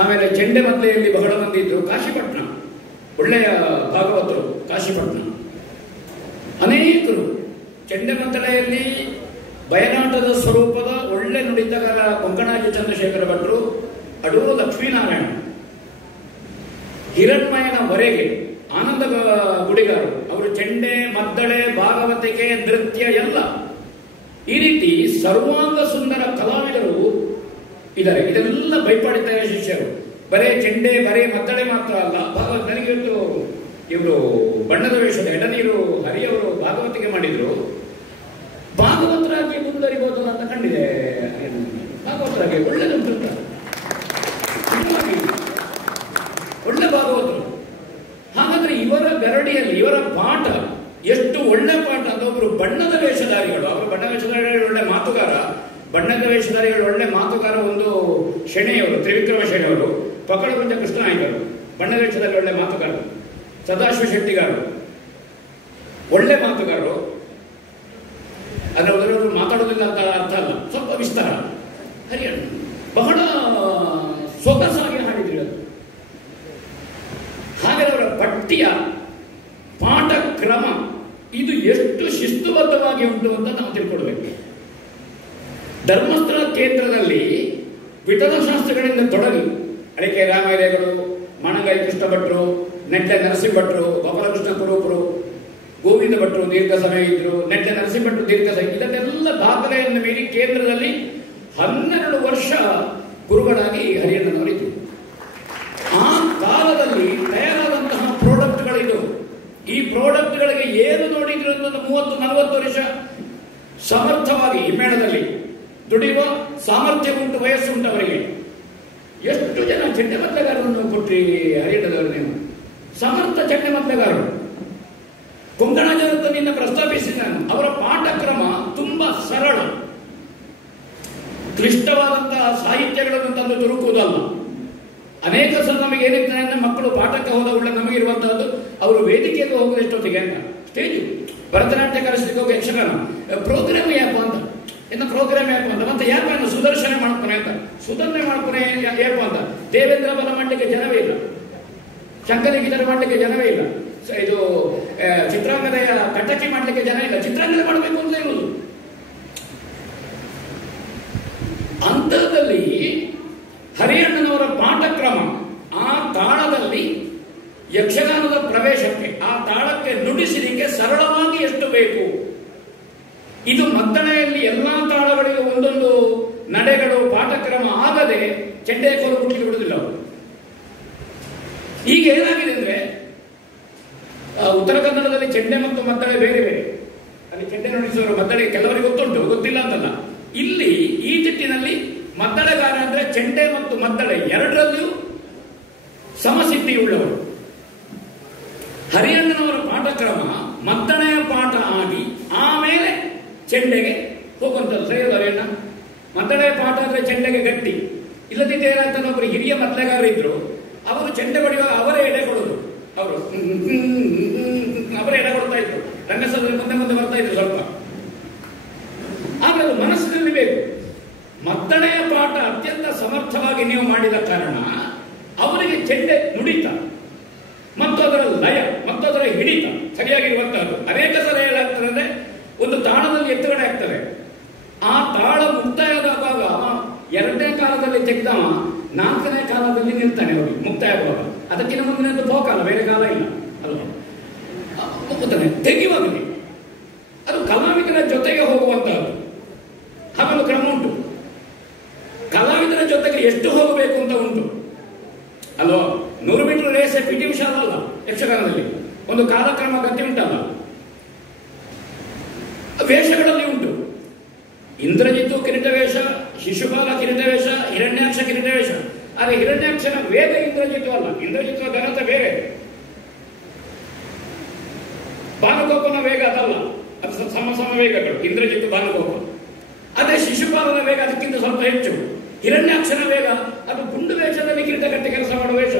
ಆಮೇಲೆ ಚೆಂಡೆ ಮದ್ಲೆಯಲ್ಲಿ ಬಹಳ ಮಂದಿ ಇದ್ರು. ಕಾಶಿಪಟ್ನ ಒಳ್ಳೆಯ ಭಾಗವತರು, ಕಾಶಿಪಟ್ನ ಅನೇಕರು. ಚೆಂಡೆ ಮದ್ದಳೆಯಲ್ಲಿ ಬಯನಾಟದ ಸ್ವರೂಪದ ಒಳ್ಳೆ ನುಡಿತಗಾರ ಕೊಂಕಣಾಜಿ ಚಂದ್ರಶೇಖರ ಭಟ್ರು, ಅಡೂರು ಲಕ್ಷ್ಮೀನಾರಾಯಣ, ಹಿರಣ್ಮಯನವರೆಗೆ ಆನಂದ ಗುಡಿಗಾರರು, ಅವರು ಚೆಂಡೆ, ಮದ್ದಳೆ, ಭಾಗವತಿಕೆ, ನೃತ್ಯ ಎಲ್ಲ ಈ ರೀತಿ ಸರ್ವಾಂಗ ಸುಂದರ ಕಲಾವಿದರು ಇದ್ದಾರೆ. ಇದೆಲ್ಲ ಬೈಪಾಡಿತೆಯ ಶಿಷ್ಯರು. ಬರೇ ಚೆಂಡೆ, ಬರೇ ಮದ್ದಳೆ ಮಾತ್ರ ಅಲ್ಲ, ಭಾಗವತ. ನನಗಿವತ್ತು ಇವರು ಬಣ್ಣದ ವೇಷದ ಎಡನೀರು ಹರಿಯವರು ಭಾಗವತಿಗೆ ಮಾಡಿದ್ರು. ಭಾಗವತರಾಗಿ ಮುಂದುವರಿಬಹುದು ಅಂತ ಕಂಡಿದೆ. ಭಾಗವತರಾಗಿ ಒಳ್ಳೆದುಂಟು, ಒಳ್ಳೆ ಭಾಗವತರು. ಹಾಗಾದ್ರೆ ಇವರ ಬೆರಡಿಯಲ್ಲಿ ಇವರ ಪಾಠ ಎಷ್ಟು ಒಳ್ಳೆ ಪಾಠ ಅಂತ. ಒಬ್ಬರು ಬಣ್ಣದ ವೇಷಧಾರಿಗಳು, ಅವರು ಬಣ್ಣ ವೇಷಧಾರಿಗಳು ಒಳ್ಳೆ ಮಾತುಗಾರ, ಬಣ್ಣದ ವೇಷಧಾರಿಗಳು ಒಳ್ಳೆ ಮಾತುಗಾರ. ಒಂದು ಶೆಣೆಯವರು, ತ್ರಿವಿಕ್ರಮ ಶೆಣೆಯವರು, ಪಕ್ಕಡಗುಂಜ ಕೃಷ್ಣನಾಯ್ಕರು, ಬಣ್ಣದ ವೇಷದಲ್ಲಿ ಒಳ್ಳೆ ಮಾತುಗಾರರು. ಸದಾಶಿವ ಶೆಟ್ಟಿಗಾರರು ಒಳ್ಳೆ ಮಾತುಗಾರರು. ಅದರ ಮಾತಾಡೋದಿಲ್ಲ ಅಂತ ಅರ್ಥ ಅಲ್ಲ, ಸ್ವಲ್ಪ ವಿಸ್ತಾರ. ಹರಿಯಣ್ಣ ಬಹಳ ಸೊಗಸಾಗಿ ಹಾಡಿದ್ರು. ಹಾಗೆ ಅವರ ಪಠ್ಯ ಪಾಠ ಕ್ರಮ ಇದು ಎಷ್ಟು ಶಿಸ್ತುಬದ್ಧವಾಗಿ ಉಂಟು ಅಂತ ನಾವು ತಿಳ್ಕೊಳ್ಬೇಕು. ಧರ್ಮಸ್ಥಳ ಕೇಂದ್ರದಲ್ಲಿ ವಿಠಲಶಾಸ್ತ್ರಗಳಿಂದ ತೊಡಗಿ ಅಡಿಕೆ ರಾಮೇರೆಗಳು, ಮಣಗೈ ಕೃಷ್ಣ ಭಟ್ರು, ನೆಟ್ಟೆ ನರಸಿಂಹ ಭಟ್ರು, ಗೋಪಾಲಕೃಷ್ಣ ಕುರೂಪರು, ಗೋವಿಂದ ಭಟ್ರು ದೀರ್ಘ ಸಮಯ ಇದ್ರು, ನೆಟ್ಟೆ ನರಸಿಂಹ ಭಟ್ರು ದೀರ್ಘ ಸಮಯ. ಇದನ್ನೆಲ್ಲ ದಾಖಲೆಯನ್ನು ಮೀರಿ ಕೇಂದ್ರದಲ್ಲಿ 12 ವರ್ಷ ಗುರುಗಳಾಗಿ ಹರಿಯಣ್ಣನವರಿದ್ರು. ಆ ಕಾಲದಲ್ಲಿ ತಯಾರಾದಂತಹ ಪ್ರಾಡಕ್ಟ್ಗಳಿದು. ಈ ಪ್ರಾಡಕ್ಟ್ಗಳಿಗೆ ಏನು ನೋಡಿದ್ರು ಅನ್ನೋದು 30-40 ವರ್ಷ ಸಮರ್ಥವಾಗಿ ಹಿಮ್ಮೇಳದಲ್ಲಿ ದುಡಿಯುವ ಸಾಮರ್ಥ್ಯ ಉಂಟು, ವಯಸ್ಸುಂಟವರಿಗೆ. ಎಷ್ಟು ಜನ ಚೆಂಡೆ ಮದ್ದಲೆಗಾರರನ್ನು ಕೊಟ್ರಿ ಹರಿಯಣ್ಣದವರು ನೀವು, ಸಮರ್ಥ ಚೆಂಡೆ ಮದ್ದಲೆಗಾರರು. ಕೊಂಕಣಾಜರನ್ನು ನಿನ್ನ ಪ್ರಸ್ತಾಪಿಸಿದ ನಾನು. ಅವರ ಪಾಠಕ್ರಮ ತುಂಬಾ ಸರಳ, ಕ್ಲಿಷ್ಟವಾದಂತಹ ಸಾಹಿತ್ಯಗಳನ್ನು ತಂದು ತುರುಕುವುದಲ್ಲ. ಅನೇಕ ಸಲ ನಮಗೆ ಏನಿರ್ತದೆ ಅಂದ್ರೆ ಮಕ್ಕಳು ಪಾಠಕ್ಕೆ ಹೋದ ಒಳ್ಳೆ ನಮಗಿರುವಂತಹದ್ದು, ಅವರು ವೇದಿಕೆಗೆ ಹೋಗುದು ಎಷ್ಟೊತ್ತಿಗೆ ಅಂತ. ಸ್ಟೇಜು ಭರತನಾಟ್ಯ ಕಲಿಸ್ಲಿಕ್ಕೆ ಹೋಗಿ ಯಕ್ಷಗಾನ ಪ್ರೋಗ್ರಾಮ್ ಯಾಪ ಅಂತ, ಇನ್ನು ಪ್ರೋಗ್ರಾಮ್ ಯಾಪ ಅಂತ, ಮತ್ತೆ ಯಾಪ ಸುದರ್ಶನ ಮಾಡ್ಕೊನೆ ಅಂತ, ಸುಧನ್ನೆ ಮಾಡ್ಕೊನೆ ಯಾಪ ಅಂತ. ದೇವೇಂದ್ರ ಬಲ ಮಾಡಲಿಕ್ಕೆ ಜನವೇ ಇಲ್ಲ, ಶಂಕರಗಿದರ ಮಾಡಲಿಕ್ಕೆ ಜನವೇ ಇಲ್ಲ, ಇದು ಚಿತ್ರಾಂಗದೆಯ ಕಟಕಿ ಮಾಡಲಿಕ್ಕೆ ಜನ ಇಲ್ಲ. ಚಿತ್ರಾಂಗದ ಮಾಡಬೇಕು ಅಂತ ಇರುವುದು. ಅಂತರದಲ್ಲಿ ಹರಿಯಣ್ಣನವರ ಪಾಠಕ್ರಮ, ಆ ತಾಳದಲ್ಲಿ ಯಕ್ಷಗಾನದ ಪ್ರವೇಶಕ್ಕೆ, ಆ ತಾಳಕ್ಕೆ ನುಡಿಸಲಿಕ್ಕೆ ಸರಳವಾಗಿ ಎಷ್ಟು ಬೇಕು. ಇದು ಮದ್ದಳೆಯಲ್ಲಿ ಎಲ್ಲಾ ತಾಳಗಳಿಗೂ ಒಂದೊಂದು ನಡೆಗಳು, ಪಾಠಕ್ರಮ ಆಗದೆ ಚೆಂಡೆ ಕೋಲು ಮುಟ್ಲಿಕ್ಕೆ ಬಿಡುವುದಿಲ್ಲ ಅವರು. ಈಗ ಏನಾಗಿದೆ ಅಂದ್ರೆ, ಉತ್ತರ ಕನ್ನಡದಲ್ಲಿ ಚೆಂಡೆ ಮತ್ತು ಮದ್ದಳೆ ಬೇರೆ ಬೇರೆ. ಅಲ್ಲಿ ಚೆಂಡೆ ನುಡಿಸುವವರು ಮದ್ದಳೆ ಕೆಲವರಿಗೆ ಗೊತ್ತುಂಟು, ಗೊತ್ತಿಲ್ಲ ಅಂತಲ್ಲ. ಇಲ್ಲಿ ಈ ತಿಟ್ಟಿನಲ್ಲಿ ಮದ್ದಳೆಗಾರ ಅಂದ್ರೆ ಚೆಂಡೆ ಮತ್ತು ಮದ್ದಳೆ ಎರಡರಲ್ಲಿಯೂ ಸಮಸಿದ್ಧಿಯುಳ್ಳವರು. ಹರಿಯಣ್ಣನವರ ಪಾಠಕ್ರಮ ಮದ್ದಳೆಯ ಪಾಠ ಆಗಿ ಆ ಹಾಕಿದ್ರೆ ಚೆಂಡೆಗೆ ಗಟ್ಟಿ. ಇಲ್ಲದಿದ್ದ ಏನಾಗ್ತಾನೆ, ಒಬ್ಬರು ಹಿರಿಯ ಮೊದಲೆಗಾರರಿದ್ರು, ಅವರು ಚೆಂಡೆ ಬಡಿಯುವಾಗ ಅವರೇ ಎಡೆ ಕೊಡೋದು. ಅವರು ಅವರೇ ಎಡೆ ಕೊಡ್ತಾ ಇದ್ರು, ರಂಗಸ್ಥಳದಲ್ಲಿ ಮುಂದೆ ಮುಂದೆ ಬರ್ತಾ ಇದ್ರು ಸ್ವಲ್ಪ. ಆದ್ರೆ ಅದು ಮನಸ್ಸಿನಲ್ಲಿ ಬೇಕು. ಮದ್ದಳೆಯ ಪಾಠ ಅತ್ಯಂತ ಸಮರ್ಥವಾಗಿ ನೀವು ಮಾಡಿದ ಕಾರಣ ಅವರಿಗೆ ಚೆಂಡೆ ನುಡಿತ ಮತ್ತು ಅದರ ಲಯ ಮತ್ತು ಅದರ ಹಿಡಿತ ಸರಿಯಾಗಿರುವಂತಹದ್ದು. ಅನೇಕ ಸಲ ಏನಾಗ್ತದೆ ಅಂದ್ರೆ, ಒಂದು ತಾಳದಲ್ಲಿ ಎತ್ತುಗಡೆ ಆಗ್ತದೆ, ಆ ತಾಳ ಮುಕ್ತಾಯವಾಗುವಾಗ ಎರಡನೇ ಕಾಲದಲ್ಲಿ ತೆಗೆದವ ನಾಲ್ಕನೇ ಕಾಲದಲ್ಲಿ ನಿಲ್ತಾನೆ. ಅವರು ಮುಕ್ತಾಯವಾಗುವಾಗ ಅದಕ್ಕಿಂತ ಮುಂದಿನ ಬಹುಕಾಲ, ಬೇರೆ ಕಾಲ ಇಲ್ಲ ಅಲ್ವಾ. ತೆಗೆಯುವಾಗಲಿ ಅದು ಕಲಾವಿದರ ಜೊತೆಗೆ ಹೋಗುವಂತಹದ್ದು. ಹಾಗೊಂದು ಕ್ರಮ ಉಂಟು. ಕಲಾವಿದರ ಜೊತೆಗೆ ಎಷ್ಟು ಹೋಗಬೇಕು ಅಂತ ಉಂಟು ಅಲ್ವಾ. 100 ಮೀಟರ್ ರೇಸ್ ಪಿಟಿ ಉಷಾ ಅಲ್ಲ, ಯಕ್ಷಗಾನದಲ್ಲಿ ಒಂದು ಕಾಲಕ್ರಮ ಗತಿ ಉಂಟಲ್ಲ. ವೇಷಗಳಲ್ಲಿ ಉಂಟು. ಇಂದ್ರಜಿತ್ತು ಕಿರೀಟ ವೇಷ, ಶಿಶುಪಾಲ ಕಿರೀಟ ವೇಷ, ಹಿರಣ್ಯಾಕ್ಷ ಕಿರೀಟ ವೇಷ. ಆದರೆ ಹಿರಣ್ಯಾಕ್ಷನ ವೇಗ ಇಂದ್ರಜಿತ್ತು ಅಲ್ಲ, ಇಂದ್ರಜಿತ್ತು ಘನತೆ ಬೇರೆ. ಭಾನುಗೋಪನ ವೇಗ ಅದಲ್ಲ, ಅದು ಸಮ ಸಮ ವೇಗಗಳು. ಇಂದ್ರಜಿತ್ತು ಭಾನುಗೋಪ. ಅದೇ ಶಿಶುಪಾಲನ ವೇಗ ಅದಕ್ಕಿಂತ ಸ್ವಲ್ಪ ಹೆಚ್ಚು. ಹಿರಣ್ಯಾಕ್ಷನ ವೇಗ ಅದು ಗುಂಡು ವೇಷದಲ್ಲಿ ಕಿರೀಟ ಕಟ್ಟಿ ಕೆಲಸ ಮಾಡುವ ವೇಷ.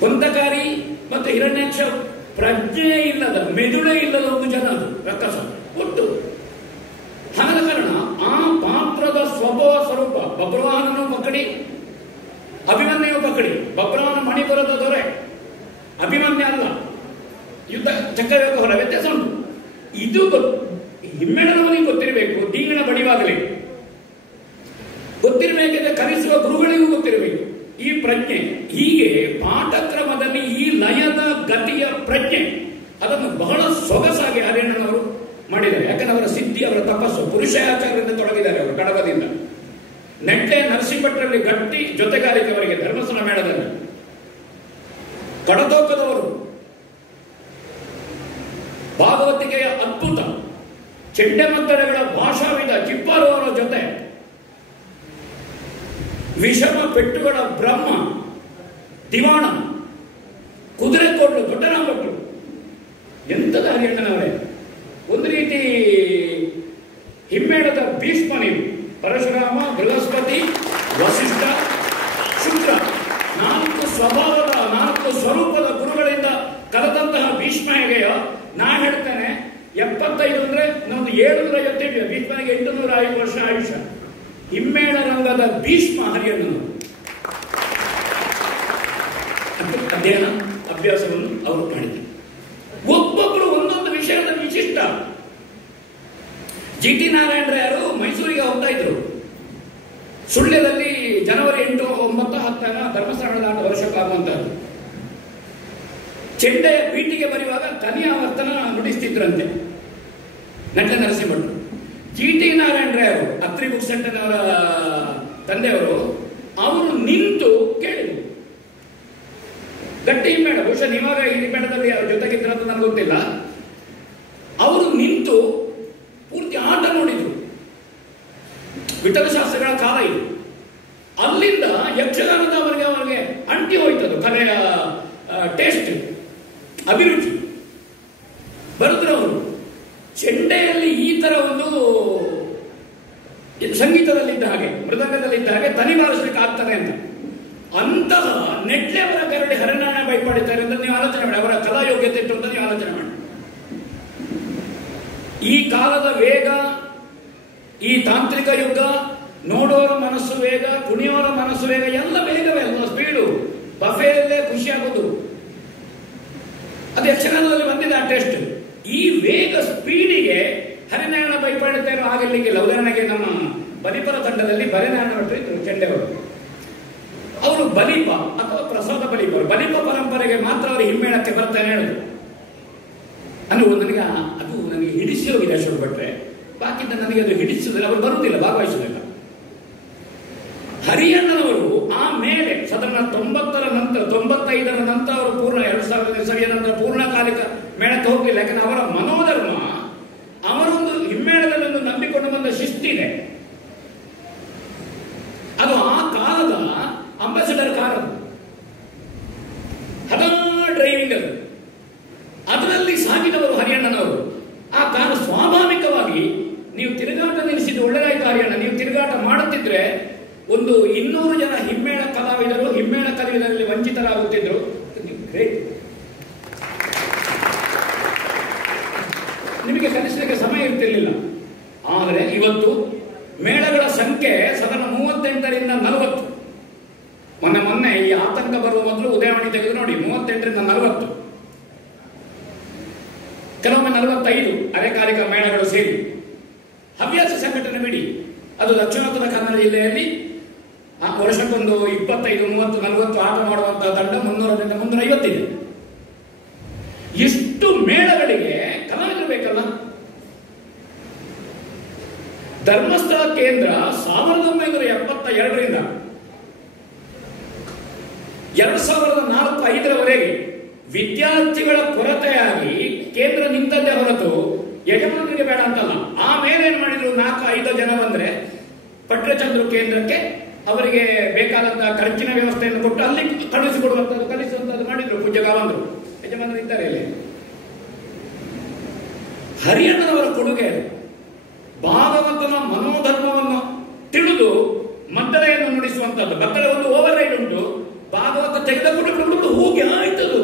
ಕೊಂತಕಾರಿ ಮತ್ತು ಹಿರಣ್ಯಾಕ್ಷ ಪ್ರಜ್ಞೆ ಇಲ್ಲದ, ಮೆದುಳೇ ಇಲ್ಲದ ಒಂದು ಜನ, ಅದು ರಕ್ಕಸ ಒಟ್ಟು. ಹಾಗಾದ ಕಾರಣ ಆ ಪಾತ್ರದ ಸ್ವಭಾವ ಸ್ವರೂಪ. ಬಬ್ರವಾಹನನು ಪಕಡಿ, ಅಭಿಮನ್ಯು ಪಕಡಿ. ಬಬ್ರವಾಹನ ಮಣಿಪುರದ ದೊರೆ, ಅಭಿಮನ್ಯ ಅಲ್ಲ. ಯುದ್ಧ ಚಕ್ರವ್ಯೂಹ ಹೊರ ವ್ಯತ್ಯಾಸ ಉಂಟು. ಇದು ಹಿಮ್ಮೆಣನವನಿಗೆ ಗೊತ್ತಿರಬೇಕು, ದೀಂಗಣ ಬಡಿವಾಗಲೇ ಗೊತ್ತಿರಬೇಕಿದ್ರೆ ಕಲಿಸುವ ಗುರುಗಳಿಗೂ ಗೊತ್ತಿರಬೇಕು ಈ ಪ್ರಜ್ಞೆ. ಹೀಗೆ ಪಾಠಕ್ರಮದಲ್ಲಿ ಈ ಲಯದ ಗತಿಯ ಪ್ರಜ್ಞೆ ಅದನ್ನು ಬಹಳ ಸೊಗಸಾಗಿ ಹರಿಯಣ್ಣನವರು ಮಾಡಿದ್ದಾರೆ. ಯಾಕಂದ್ರೆ ಅವರ ಸಿದ್ಧಿ, ಅವರ ತಪಸ್ಸು ಪುರುಷಾಚಾರದಿಂದ ತೊಡಗಿದ್ದಾರೆ. ಅವರು ಕಡಗದಿಂದ ನೆಟ್ಟೆ ನರಸಿಂಹಭಟ್ರಲ್ಲಿ ಗಟ್ಟಿ ಜೊತೆಗಾರಿಕೆ ಅವರಿಗೆ. ಧರ್ಮಸ್ಥಳ ಮೇಳದಲ್ಲಿ ಕಡತೋಕದವರು, ಭಾಗವತಿಕೆಯ ಅದ್ಭುತ, ಚೆಂಡೆಮದ್ದಳೆಗಳ ಭಾಷಾವಿದ ಚಿಪ್ಪಾರು ಅವರ ಜೊತೆ, ವಿಷಮ ಪೆಟ್ಟುಗಳ ಬ್ರಹ್ಮ, ದಿವಾಣ, ಕುದುರೆ ಕೋಡ್ಲು, ದೊಡ್ಡರಾಮಭಟ್ರು. ಎಂತದ ಹರಿಯಣ್ಣನವರೇ. ಒಂದು ರೀತಿ ಹಿಮ್ಮೇಳದ ಭೀಷ್ಮ ನೀವು. ಪರಶುರಾಮ, ಬೃಹಸ್ಪತಿ, ವಸಿಷ್ಠ, ಶುಕ್ರ, 4 ಸ್ವಭಾವದ 4 ಸ್ವರೂಪದ ಗುರುಗಳಿಂದ ಕಲಿತಂತಹ ಭೀಷ್ಮ ಹೇಗೆಯೋ, ನಾ ಹೇಳ್ತೇನೆ 75 ಅಂದ್ರೆ ನಮ್ದು 750. ಭೀಷ್ಮನಿಗೆ 805 ವರ್ಷ ಆಯುಷ್ಯ. ಹಿಮ್ಮೇಳ ರಂಗದ ಭೀಷ್ಮ ಹರಿಯಣ್ಣನು. ಅಧ್ಯಯನ ಅಭ್ಯಾಸವನ್ನು ಅವರು ಮಾಡಿದರು. ಒಬ್ಬೊಬ್ಬರು ಒಂದೊಂದು ವಿಷಯದ ವಿಶಿಷ್ಟ. ಜಿ ಟಿ ನಾರಾಯಣರಾಯರು ಮೈಸೂರಿಗೆ ಹೋಗ್ತಾ ಇದ್ರು. ಸುಳ್ಯದಲ್ಲಿ ಜನವರಿ 8, 9, 10 ಧರ್ಮಸ್ಥಳದ ವರ್ಷಕ್ಕಾಗುವಂತಹದ್ದು. ಚೆಂಡೆಯ ಪೀಠಿಗೆ ಬರೆಯುವಾಗ ಕನಿಯಾವರ್ತನ ನುಡಿಸ್ತಿದ್ರಂತೆ ನಟ ನರಸಿಂಹಭಟ್ರು. ಜಿ ಟಿ ನಾರಾಯಣರಾಯರು, ಅತ್ರಿ ಬುಕ್ ಸೆಂಟರ್ ಅವರ ತಂದೆಯವರು, ಅವರು ನಿಂತು ಕೇಳಿದ್ರು. ಗಟ್ಟಿ ಹಿಮ್ಮೇಳ, ಬಹುಶಃ ನೀವಾಗ ಈ ಹಿಮ್ಮೇಳದಲ್ಲಿ ಅವ್ರ ಜೊತೆಗಿದ್ರ ಅಂತ ನನಗೆ ಗೊತ್ತಿಲ್ಲ. ಅವರು ನಿಂತು ಪೂರ್ತಿ ಆಟ ನೋಡಿದ್ರು. ವಿಠಲ ಶಾಸ್ತ್ರಿಗಳ ಕಾಲ ಇದು. ಅಲ್ಲಿಂದ ಯಕ್ಷಗಾನದ ಅವರಿಗೆ ಅಂಟಿ ಹೋಯ್ತದು ಕಲೆಯ ಟೇಸ್ಟ್, ಅಭಿರುಚಿ. ಬರೆದ್ರು ಅವರು. ಚೆಂಡೆಯಲ್ಲಿ ಈ ತರ ಒಂದು ಸಂಗೀತದಲ್ಲಿದ್ದ ಹಾಗೆ, ಮೃದಂಗದಲ್ಲಿದ್ದ ಹಾಗೆ ತನಿ ಬಾರಿಸಲಿಕ್ಕೆ ಆಗ್ತದೆ ಅಂತ. ಅಂತಹ ನೆಟ್ಲೆ ಅವರ ಕರಡಿ ಹರಿನಾರಾಯಣ ಬೈಪಾಡಿದ್ದಾರೆ ಅಂತ ನೀವು ಆಲೋಚನೆ ಮಾಡಿ. ಅವರ ಕಲಾ ಯೋಗ್ಯತೆ ಇಟ್ಟು ಅಂತ ನೀವು ಆಲೋಚನೆ ಮಾಡಿ. ಈ ಕಾಲದ ವೇಗ, ಈ ತಾಂತ್ರಿಕ ಯುಗ, ನೋಡೋರ ಮನಸ್ಸು ವೇಗ, ಕುಣಿಯೋರ ಮನಸ್ಸು ವೇಗ, ಎಲ್ಲ ವೇಗವೇ ಅಲ್ವಾ, ಸ್ಪೀಡು. ಬಫೆಯಲ್ಲೇ ಖುಷಿಯಾಗೋದು ಅದು ಯಕ್ಷಗಾನದಲ್ಲಿ ಬಂದಿದೆ ಆ ಟೆಸ್ಟ್. ಈ ವೇಗ ಸ್ಪೀಡಿಗೆ ಹರಿನಾರಾಯಣ ಬೈಪಾಡಿತಾರೋ ಆಗಲಿಕ್ಕಿಲ್ಲ. ಉದಾಹರಣೆಗೆ ನಮ್ಮ ಬಲಿಪರ ತಂಡದಲ್ಲಿ ಬಲಿನಾರಾಯಣ ಭಟ್ರು ಇದ್ರು, ಚೆಂಡೆವರು. ಅವರು ಬಲಿಪ ಅಥವಾ ಪ್ರಸಾದ ಬಲಿಪ, ಬಲಿಪ ಪರಂಪರೆಗೆ ಮಾತ್ರ ಅವರು ಹಿಮ್ಮೇಳಕ್ಕೆ ಬರ್ತಾನೆ ಹೇಳಿದ್ರು. ಅಂದ್ರೆ ನನಗೆ ಹಿಡಿಸಿ ಹೋಗಿದೆ ಅಶೋಕ್ ಭಟ್ರೆ. ಬಾಕಿದ್ದ ನನಗೆ ಅದು ಹಿಡಿಸುವುದಿಲ್ಲ, ಅವರು ಬರುವುದಿಲ್ಲ, ಭಾಗವಹಿಸುವುದಿಲ್ಲ. ಹರಿಯಣ್ಣನವರು ಆಮೇಲೆ ಸಾಧಾರಣ 90ರ ನಂತರ, 95ರ ನಂತರ ಅವರು ಪೂರ್ಣ 2000 ಸವಿಯ ನಂತರ ಪೂರ್ಣಕಾಲಿಕ ಮೇಳಕ್ಕೆ ಹೋಗಲಿಲ್ಲ. ಯಾಕಂದ್ರೆ ಅವರ ಮನೋಧರ್ಮ, ಅವರೊಂದು ಹಿಮ್ಮೇಳದಲ್ಲಿ ಒಂದು ನಂಬಿಕೊಂಡು ಬಂದ ಶಿಸ್ತಿದೆ. ಅದು ಆ ಕಾಲದ ಅಂಬಾಸಿಡರ್ ಕಾರ್, ಹದ ಡ್ರೈವಿಂಗ್ ಅದು. ಅದರಲ್ಲಿ ಸಾಗಿದವರು ಹರಿಯಣ್ಣನವರು. ಆ ಕಾರು ಸ್ವಾಭಾವಿಕವಾಗಿ ನೀವು ತಿರುಗಾಟ ನಿಲ್ಲಿಸಿದ್ದು ಒಳ್ಳೆದಾಯ್ತು ಹರಿಯಣ್ಣ, ನೀವು ತಿರುಗಾಟ ಮಾಡುತ್ತಿದ್ರೆ ಒಂದು 200 ಜನ ಹಿಮ್ಮೇಳ ಕಲಾವಿದರಲ್ಲಿ ವಂಚಿತರಾಗುತ್ತಿದ್ರು. ಗ್ರೇಟ್. ನಿಮಗೆ ಕಲಿಸಲಿಕ್ಕೆ ಸಮಯ ಇರ್ತಿರ್ಲಿಲ್ಲ. ಆದರೆ ಇವತ್ತು ಮೇಳಗಳ ಸಂಖ್ಯೆ ಸಾಧಾರಣ 38ರಿಂದ 40. ಮೊನ್ನೆ ಈ ಆತಂಕ ಬರುವ ಮೊದಲು ಉದಯವಾಣಿ ತೆಗೆದು ನೋಡಿ, 38ರಿಂದ 40, ಕೆಲವೊಮ್ಮೆ 45 ಅರೆಕಾಲಿಕ ಮೇಳಗಳು ಸೇರಿ ಹವ್ಯಾಸ ಸಂಘಟನೆ ಬಿಡಿ. ಅದು ದಕ್ಷಿಣೋತ್ತರ ಕನ್ನಡ ಜಿಲ್ಲೆಯಲ್ಲಿ ವರ್ಷಕ್ಕೊಂದು 25, 30, 40 ಆಟ ಮಾಡುವಂತಹ ತಂಡ 300ರಿಂದ 350 ಇದೆ. ಇಷ್ಟು ಮೇಳಗಳಿಗೆ ಕಲಾವಿದರು ಬೇಕಲ್ಲ. ಧರ್ಮಸ್ಥಳ ಕೇಂದ್ರ 1972ರಿಂದ 2004-05ರವರೆಗೆ ವಿದ್ಯಾರ್ಥಿಗಳ ಕೊರತೆಯಾಗಿ ಕೇಂದ್ರ ನಿಂತದ್ದೇ ಹೊರತು ಯಜಮಾನರಿಗೆ ಬೇಡ ಅಂತಲ್ಲ. ಆಮೇಲೆ ಏನ್ ಮಾಡಿದ್ರು, 4-5 ಜನ ಬಂದ್ರೆ ಪಟ್ಟಚಂದ್ರ ಕೇಂದ್ರಕ್ಕೆ ಅವರಿಗೆ ಬೇಕಾದಂತಹ ಖರ್ಚಿನ ವ್ಯವಸ್ಥೆಯನ್ನು ಕೊಟ್ಟು ಅಲ್ಲಿ ಕಳುಹಿಸಿಕೊಡುವಂತದ್ದು, ಕಲಿಸುವಂತದ್ದು ಮಾಡಿದ್ರು ಪೂಜ್ಯ ಗಾವಂದ್ರು. ಯಜಮಾನರು ಇದ್ದಾರೆ ಇಲ್ಲಿ. ಹರಿಯಣ್ಣನವರ ಕೊಡುಗೆ ಭಾಗವತನ ಮನೋಧರ್ಮವನ್ನು ತಿಳಿದು ಮದ್ದಳೆಯನ್ನು ನುಡಿಸುವಂತದ್ದು. ಮದ್ದಳೆ ಒಂದು ಓವರ್ ರೈಡ್ ಉಂಟು, ಭಾಗವತ ತೆಗೆದುಕೊಂಡು ಹೋಗಿ ಆಯ್ತದು.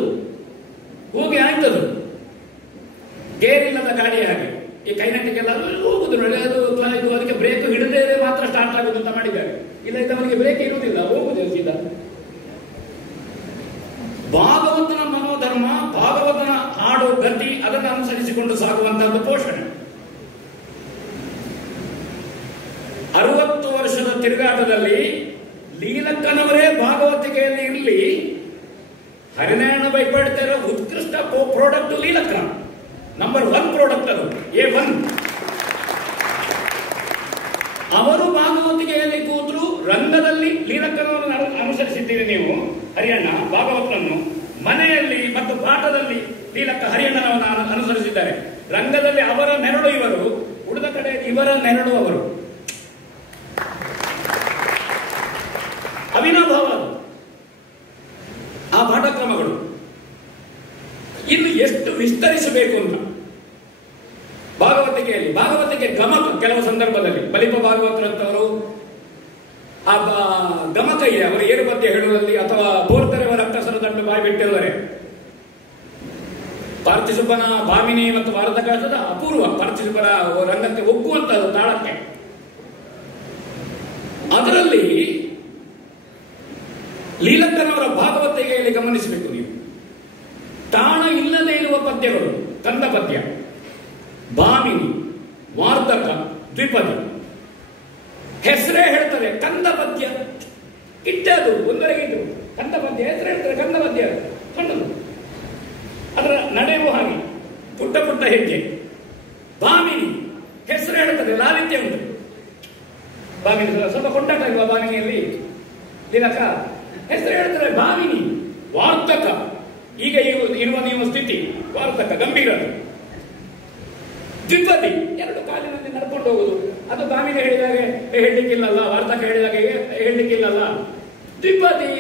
ಗೇರಿಲ್ಲದ ಗಾಡಿ ಹಾಗೆ ಈ ಕೈನಟ್ಟಿಗೆಲ್ಲ ಹೋಗುದು ನೋಡಿ, ಅದು ಅದಕ್ಕೆ ಬ್ರೇಕ್ ಹಿಡದೇ ಮಾತ್ರ ಸ್ಟಾರ್ಟ್ ಆಗುದು ಅಂತ ಮಾಡಿದ್ದಾರೆ. ಇಲ್ಲ ಅವನಿಗೆ ಬ್ರೇಕ್ ಇರುವುದಿಲ್ಲ, ಹೋಗುದು ಸೀದಾ. ಭಾಗವತನ ಮನೋಧರ್ಮ, ಭಾಗವತನ ಹಾಡು ಗತಿ, ಅದನ್ನು ಅನುಸರಿಸಿಕೊಂಡು ಸಾಗುವಂತಹದ್ದು ಪೋಷಣೆ. 60 ವರ್ಷದ ತಿರುಗಾಟದಲ್ಲಿ ಲೀಲಕ್ಕನವರೇ ಭಾಗವತಿಕೆಯಲ್ಲಿ ಇರಲಿ, ಹರಿನಾರಾಯಣ ಬೈಪಾಡ್ತಾ ಇರೋ ಉತ್ಕೃಷ್ಟ ಪ್ರಾಡಕ್ಟ್ ಲೀಲಕ್ಕ, ನಂಬರ್ 1 ಪ್ರಾಡಕ್ಟ್ ಅದು, A1. ಅವರು ಭಾಗವತಿಕೆಯಲ್ಲಿ ಕೂತರು, ರಂಗದಲ್ಲಿ ಲೀಲಕ್ಕನವನ್ನು ಅನುಸರಿಸಿದ್ದೀರಿ ನೀವು ಹರಿಯಣ್ಣ ಭಾಗವತನನ್ನು, ಮನೆಯಲ್ಲಿ ಮತ್ತು ಪಾಠದಲ್ಲಿ ಲೀಲಕ್ಕ ಹರಿಯಣ್ಣನವನ್ನು ಅನುಸರಿಸಿದ್ದಾರೆ. ರಂಗದಲ್ಲಿ ಅವರ ನೆರಳು ಇವರು, ಉಳಿದ ಕಡೆ ಇವರ ನೆರಳು ಅವರು. ಅವಿನಾಭಾವ ಆ ಪಾಠಕ್ರಮಗಳು. ಇನ್ನು ಎಷ್ಟು ವಿಸ್ತರಿಸಬೇಕು ಅಂತ ಭಾಗವತಿಕೆ ಗಮಕ. ಕೆಲವು ಸಂದರ್ಭದಲ್ಲಿ ಬಲಿಪ ಭಾಗವತರಂತವರು ಆ ಗಮಕ ಇದೆ, ಅವರು ಏರು ಪದ್ಯ ಹೇಳುವಲ್ಲಿ ಅಥವಾ ಬೋರ್ಕರೆಯವರ ಅಕ್ಕಸರ ದಂಡು ಬಾಯಿ ಬಿಟ್ಟಿರುವರೆ. ಪಾರ್ಥಿಸುಬ್ಬನ ಭಾಮಿನಿ ಮತ್ತು ಭಾರತ ಕಳಸದ ಅಪೂರ್ವ ಪಾರ್ಥಿಸುಬ್ಬನ ರಂಗಕ್ಕೆ ಒಗ್ಗುವಂತದ್ದು ತಾಳಕ್ಕೆ. ಅದರಲ್ಲಿ ಲೀಲಕ್ಕನವರ ಭಾಗವತಿಕೆಯಲ್ಲಿ ಗಮನಿಸಬೇಕು ನೀವು. ತಾಣ ಇಲ್ಲದೆ ಇರುವ ಪದ್ಯಗಳು, ಕಂದ ಪದ್ಯ, ಭಾಮಿನಿ, ವಾರ್ಧಕ, ದ್ವಿಪದಿ, ಹೆಸರೇ ಹೇಳ್ತಾರೆ ಕಂದ ಪದ್ಯ. ಇಟ್ಟದು ಒಂದರೆಗಿದ್ದು ಕಂದ ಪದ್ಯ, ಹೆಸರು ಹೇಳ್ತಾರೆ ಕಂದ ಪದ್ಯ. ಸಣ್ಣದು, ಅದರ ನಡೆಯುವ ಹಾಗೆ ಪುಟ್ಟ ಪುಟ್ಟ ಹೆಜ್ಜೆ. ಭಾಮಿನಿ ಹೆಸರು ಹೇಳ್ತಾರೆ, ಲಾಲಿತ್ಯ ಉಂಟು. ಭಾಮಿನಿ ಸ್ವಲ್ಪ ಕೊಂಡಾಟ ಇಲ್ವಾ ಭಾಮಿನಿಯಲ್ಲಿ? ಲೀಲಕ್ಕ ಹೆಸರು ಹೇಳ್ತಾರೆ ಭಾಮಿನಿ. ವಾರ್ತಕ, ಈಗ ಇರುವ ನೀವು ಸ್ಥಿತಿ ವಾರ್ತಕ, ಗಂಭೀರ. ದ್ವಿಪದಿ, 2 ಕಾಲಿನಲ್ಲಿ ನಡ್ಕೊಂಡು ಹೋಗುದು, ಅದು ಭಾಮಿನಿ ಹೇಳಿದಾಗೆ ಹೇಳಲಿಕ್ಕಿಲ್ಲಲ್ಲ, ವಾರ್ತಕ ಹೇಳಿದಾಗೆ ಹೇಳಲಿಕ್ಕಿಲ್ಲಲ್ಲ. ದ್ವಿಪದಿ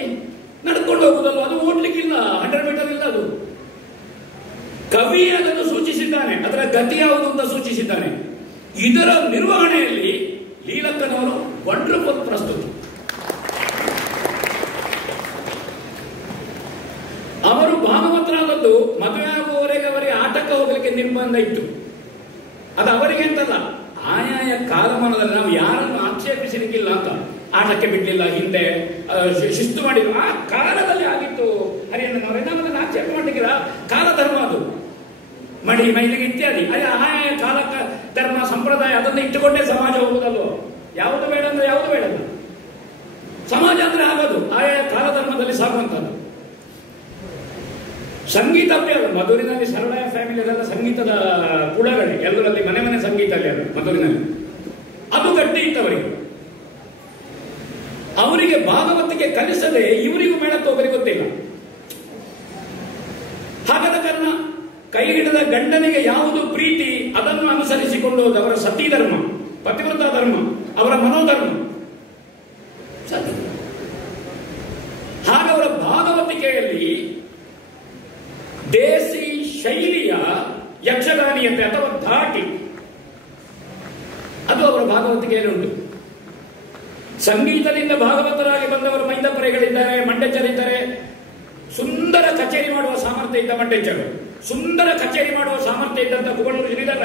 ನಡ್ಕೊಂಡು ಹೋಗುದಲ್ಲ, ಅದು ಓಡ್ಲಿಕ್ಕಿಲ್ಲ, 100 ಮೀಟರ್ ಇಲ್ಲ ಅದು. ಕವಿ ಅದನ್ನು ಸೂಚಿಸಿದ್ದಾನೆ, ಅದರ ಗತಿ ಯಾವುದು ಅಂತ ಸೂಚಿಸಿದ್ದಾನೆ. ಇದರ ನಿರ್ವಹಣೆಯಲ್ಲಿ ಲೀಲಕ್ಕನವರು ವಂಡರ್ಫುಲ್ ಪ್ರಸ್ತುತಿ. ಅವರು ಭಾಗವತರಾದದ್ದು ಮದುವೆ ಆಗುವವರೆಗೆ ಅವರಿಗೆ ಆಟಕ್ಕೆ ಹೋಗಲಿಕ್ಕೆ ನಿರ್ಬಂಧ ಇತ್ತು. ಅದು ಅವರಿಗೆ ಅಂತಲ್ಲ, ಆಯಾಯ ಕಾಲಮಾನದಲ್ಲಿ ನಾವು ಯಾರನ್ನು ಆಕ್ಷೇಪಿಸಲಿಕ್ಕಿಲ್ಲ ಅಂತ ಆಟಕ್ಕೆ ಬಿಡ್ಲಿಲ್ಲ, ಹಿಂದೆ ಶಿಸ್ತು ಮಾಡಿದ್ರು. ಆ ಕಾಲದಲ್ಲಿ ಆಗಿತ್ತು ಹರಿಯಣ್ಣನವರೇ, ನಾವು ಅದನ್ನು ಆಕ್ಷೇಪ ಮಾಡಲಿಕ್ಕಿಲ್ಲ. ಕಾಲ ಧರ್ಮ ಅದು, ಮಡಿ ಮೈಲಿಗೆ ಇತ್ಯಾದಿ ಆಯಾಯ ಕಾಲ ಧರ್ಮ ಸಂಪ್ರದಾಯ, ಅದನ್ನು ಇಟ್ಟುಕೊಂಡೇ ಸಮಾಜ ಹೋಗುದಲ್ವೋ. ಯಾವುದು ಬೇಡ ಅಂದ್ರೆ ಯಾವುದು ಬೇಡ, ಸಮಾಜ ಅಂದ್ರೆ ಆಗೋದು ಆಯಾಯ ಕಾಲ ಧರ್ಮದಲ್ಲಿ ಸಾಗುವಂತದ್ದು. ಸಂಗೀತ ಅಭ್ಯಾಸ ಮಧುರಿನಲ್ಲಿ ಸರಳಾಯ ಫ್ಯಾಮಿಲಿ ಅದೆಲ್ಲ ಸಂಗೀತದ ಕುಳಗಡೆ, ಎಲ್ಲರಲ್ಲಿ ಮನೆ ಸಂಗೀತ ಅಲ್ಲಿ ಅದು ಮಧುರಿನಲ್ಲಿ, ಅದು ಗಟ್ಟಿ ಇತ್ತವರಿಗೆ. ಅವರಿಗೆ ಭಾಗವತಿಗೆ ಕಲಿಸದೆ ಇವರಿಗೂ ಮೇಳಕ್ಕೆ ಹೋಗಲಿಕ್ಕೆ ಗೊತ್ತಿಲ್ಲ. ಹಾಗಾದ ಕಾರಣ ಕೈ ಹಿಡಿದ ಗಂಡನಿಗೆ ಯಾವುದು ಪ್ರೀತಿ ಅದನ್ನು ಅನುಸರಿಸಿಕೊಂಡು ಅವರ ಸತಿ ಧರ್ಮ, ಪತಿವ್ರತ ಧರ್ಮ, ಅವರ ಮನೋಧರ್ಮ ಸತಿ. ಹಾಗವರ ಭಾಗವತಿಕೆಯಲ್ಲಿ ದೇಸಿ ಶೈಲಿಯ ಯಕ್ಷಗಾನೀಯತೆ ಅಥವಾ ಧಾಟಿ ಅದು ಅವರ ಭಾಗವತಿಕೆಯಲ್ಲಿ ಉಂಟು. ಸಂಗೀತದಿಂದ ಭಾಗವತರಾಗಿ ಬಂದವರು ಮೈದಪರೆಗಳಿದ್ದಾರೆ, ಮಂಡೆಚ್ಚರಿದ್ದಾರೆ. ಸುಂದರ ಕಚೇರಿ ಮಾಡುವ ಸಾಮರ್ಥ್ಯ ಇದ್ದ ಮಂಡೆಚ್ಚರು, ಸುಂದರ ಕಚೇರಿ ಮಾಡುವ ಸಾಮರ್ಥ್ಯ ಇದ್ದಂತ ಕುಬಣೂರು ಶ್ರೀಧರ.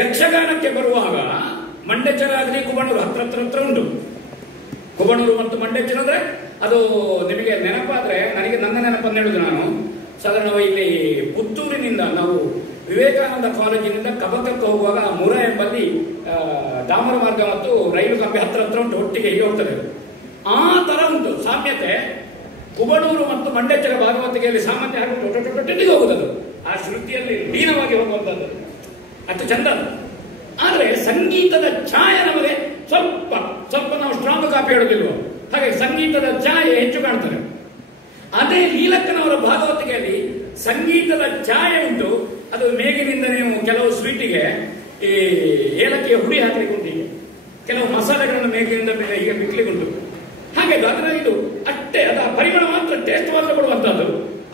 ಯಕ್ಷಗಾನಕ್ಕೆ ಬರುವಾಗ ಮಂಡೆಚ್ಚರಾಗಲಿ ಕುಬಣೂರು ಹತ್ರ ಉಂಟು. ಕುಬಣೂರು ಮತ್ತು ಮಂಡೆಚ್ಚರ ಅಂದ್ರೆ ಅದು ನಿಮಗೆ ನೆನಪಾದ್ರೆ, ನನಗೆ ನನ್ನ ನೆನಪನ್ನು ಹೇಳುದು, ನಾನು ಸಾಧಾರಣವಾಗಿ ಇಲ್ಲಿ ಪುತ್ತೂರಿನಿಂದ ನಾವು ವಿವೇಕಾನಂದ ಕಾಲೇಜಿನಿಂದ ಕಬಕಕ್ಕೆ ಹೋಗುವಾಗ ಮುರ ಎಂಬಲ್ಲಿ ಡಾಮರ ಮಾರ್ಗ ಮತ್ತು ರೈಲು ಕಂಬಿ ಹತ್ರ ಉಂಟು, ಒಟ್ಟಿಗೆ ಹೀಗೆ ಹೋಗ್ತದೆ. ಆ ತರ ಉಂಟು ಸಾಮ್ಯತೆ. ಕುಬಣೂರು ಮತ್ತು ಮಂಡೆಚ್ಚರ ಭಾಗವತಿಗೆಯಲ್ಲಿ ಸಾಮಾನ್ಯ ಒಟ್ಟಿಗೆ ಹೋಗುವುದು, ಆ ಶ್ರುತಿಯಲ್ಲಿ ಲೀನವಾಗಿ ಹೋಗುವಂಥದ್ದು, ಅಷ್ಟು ಚಂದ. ಆದರೆ ಸಂಗೀತದ ಛಾಯೆ ನಮಗೆ ಸ್ವಲ್ಪ ನಾವು ಸ್ಟ್ರಾಂಗ್ ಕಾಪಿ ಹೇಳೋದಿಲ್ವ, ಹಾಗೆ ಸಂಗೀತದ ಛಾಯೆ ಹೆಚ್ಚು ಕಾಣ್ತಾರೆ. ಅದೇ ಲೀಲಕ್ಕನವರ ಭಾಗವತಿಗೆಯಲ್ಲಿ ಸಂಗೀತದ ಛಾಯೆ ಉಂಟು. ಅದು ಮೇಗಿನಿಂದ ನೀವು ಕೆಲವು ಸ್ವೀಟಿಗೆ ಈ ಏಲಕ್ಕಿಯ ಹುಡಿ ಹಾಕಲಿಕ್ಕೆ ಉಂಟು, ಹೀಗೆ ಕೆಲವು ಮಸಾಲೆಗಳನ್ನು ಮೇಗಿನಿಂದ ಮೇಲೆ ಹೀಗೆ ಬಿಕ್ಲಿಕ್ಕೆ ಉಂಟು. ಹಾಗೆ ಅದರ ಇದು ಅಷ್ಟೇ, ಅದರ ಪರಿಮಳ ಮಾತ್ರ, ಟೇಸ್ಟ್ ಮಾತ್ರ ಕೊಡುವಂತಹದ್ದು.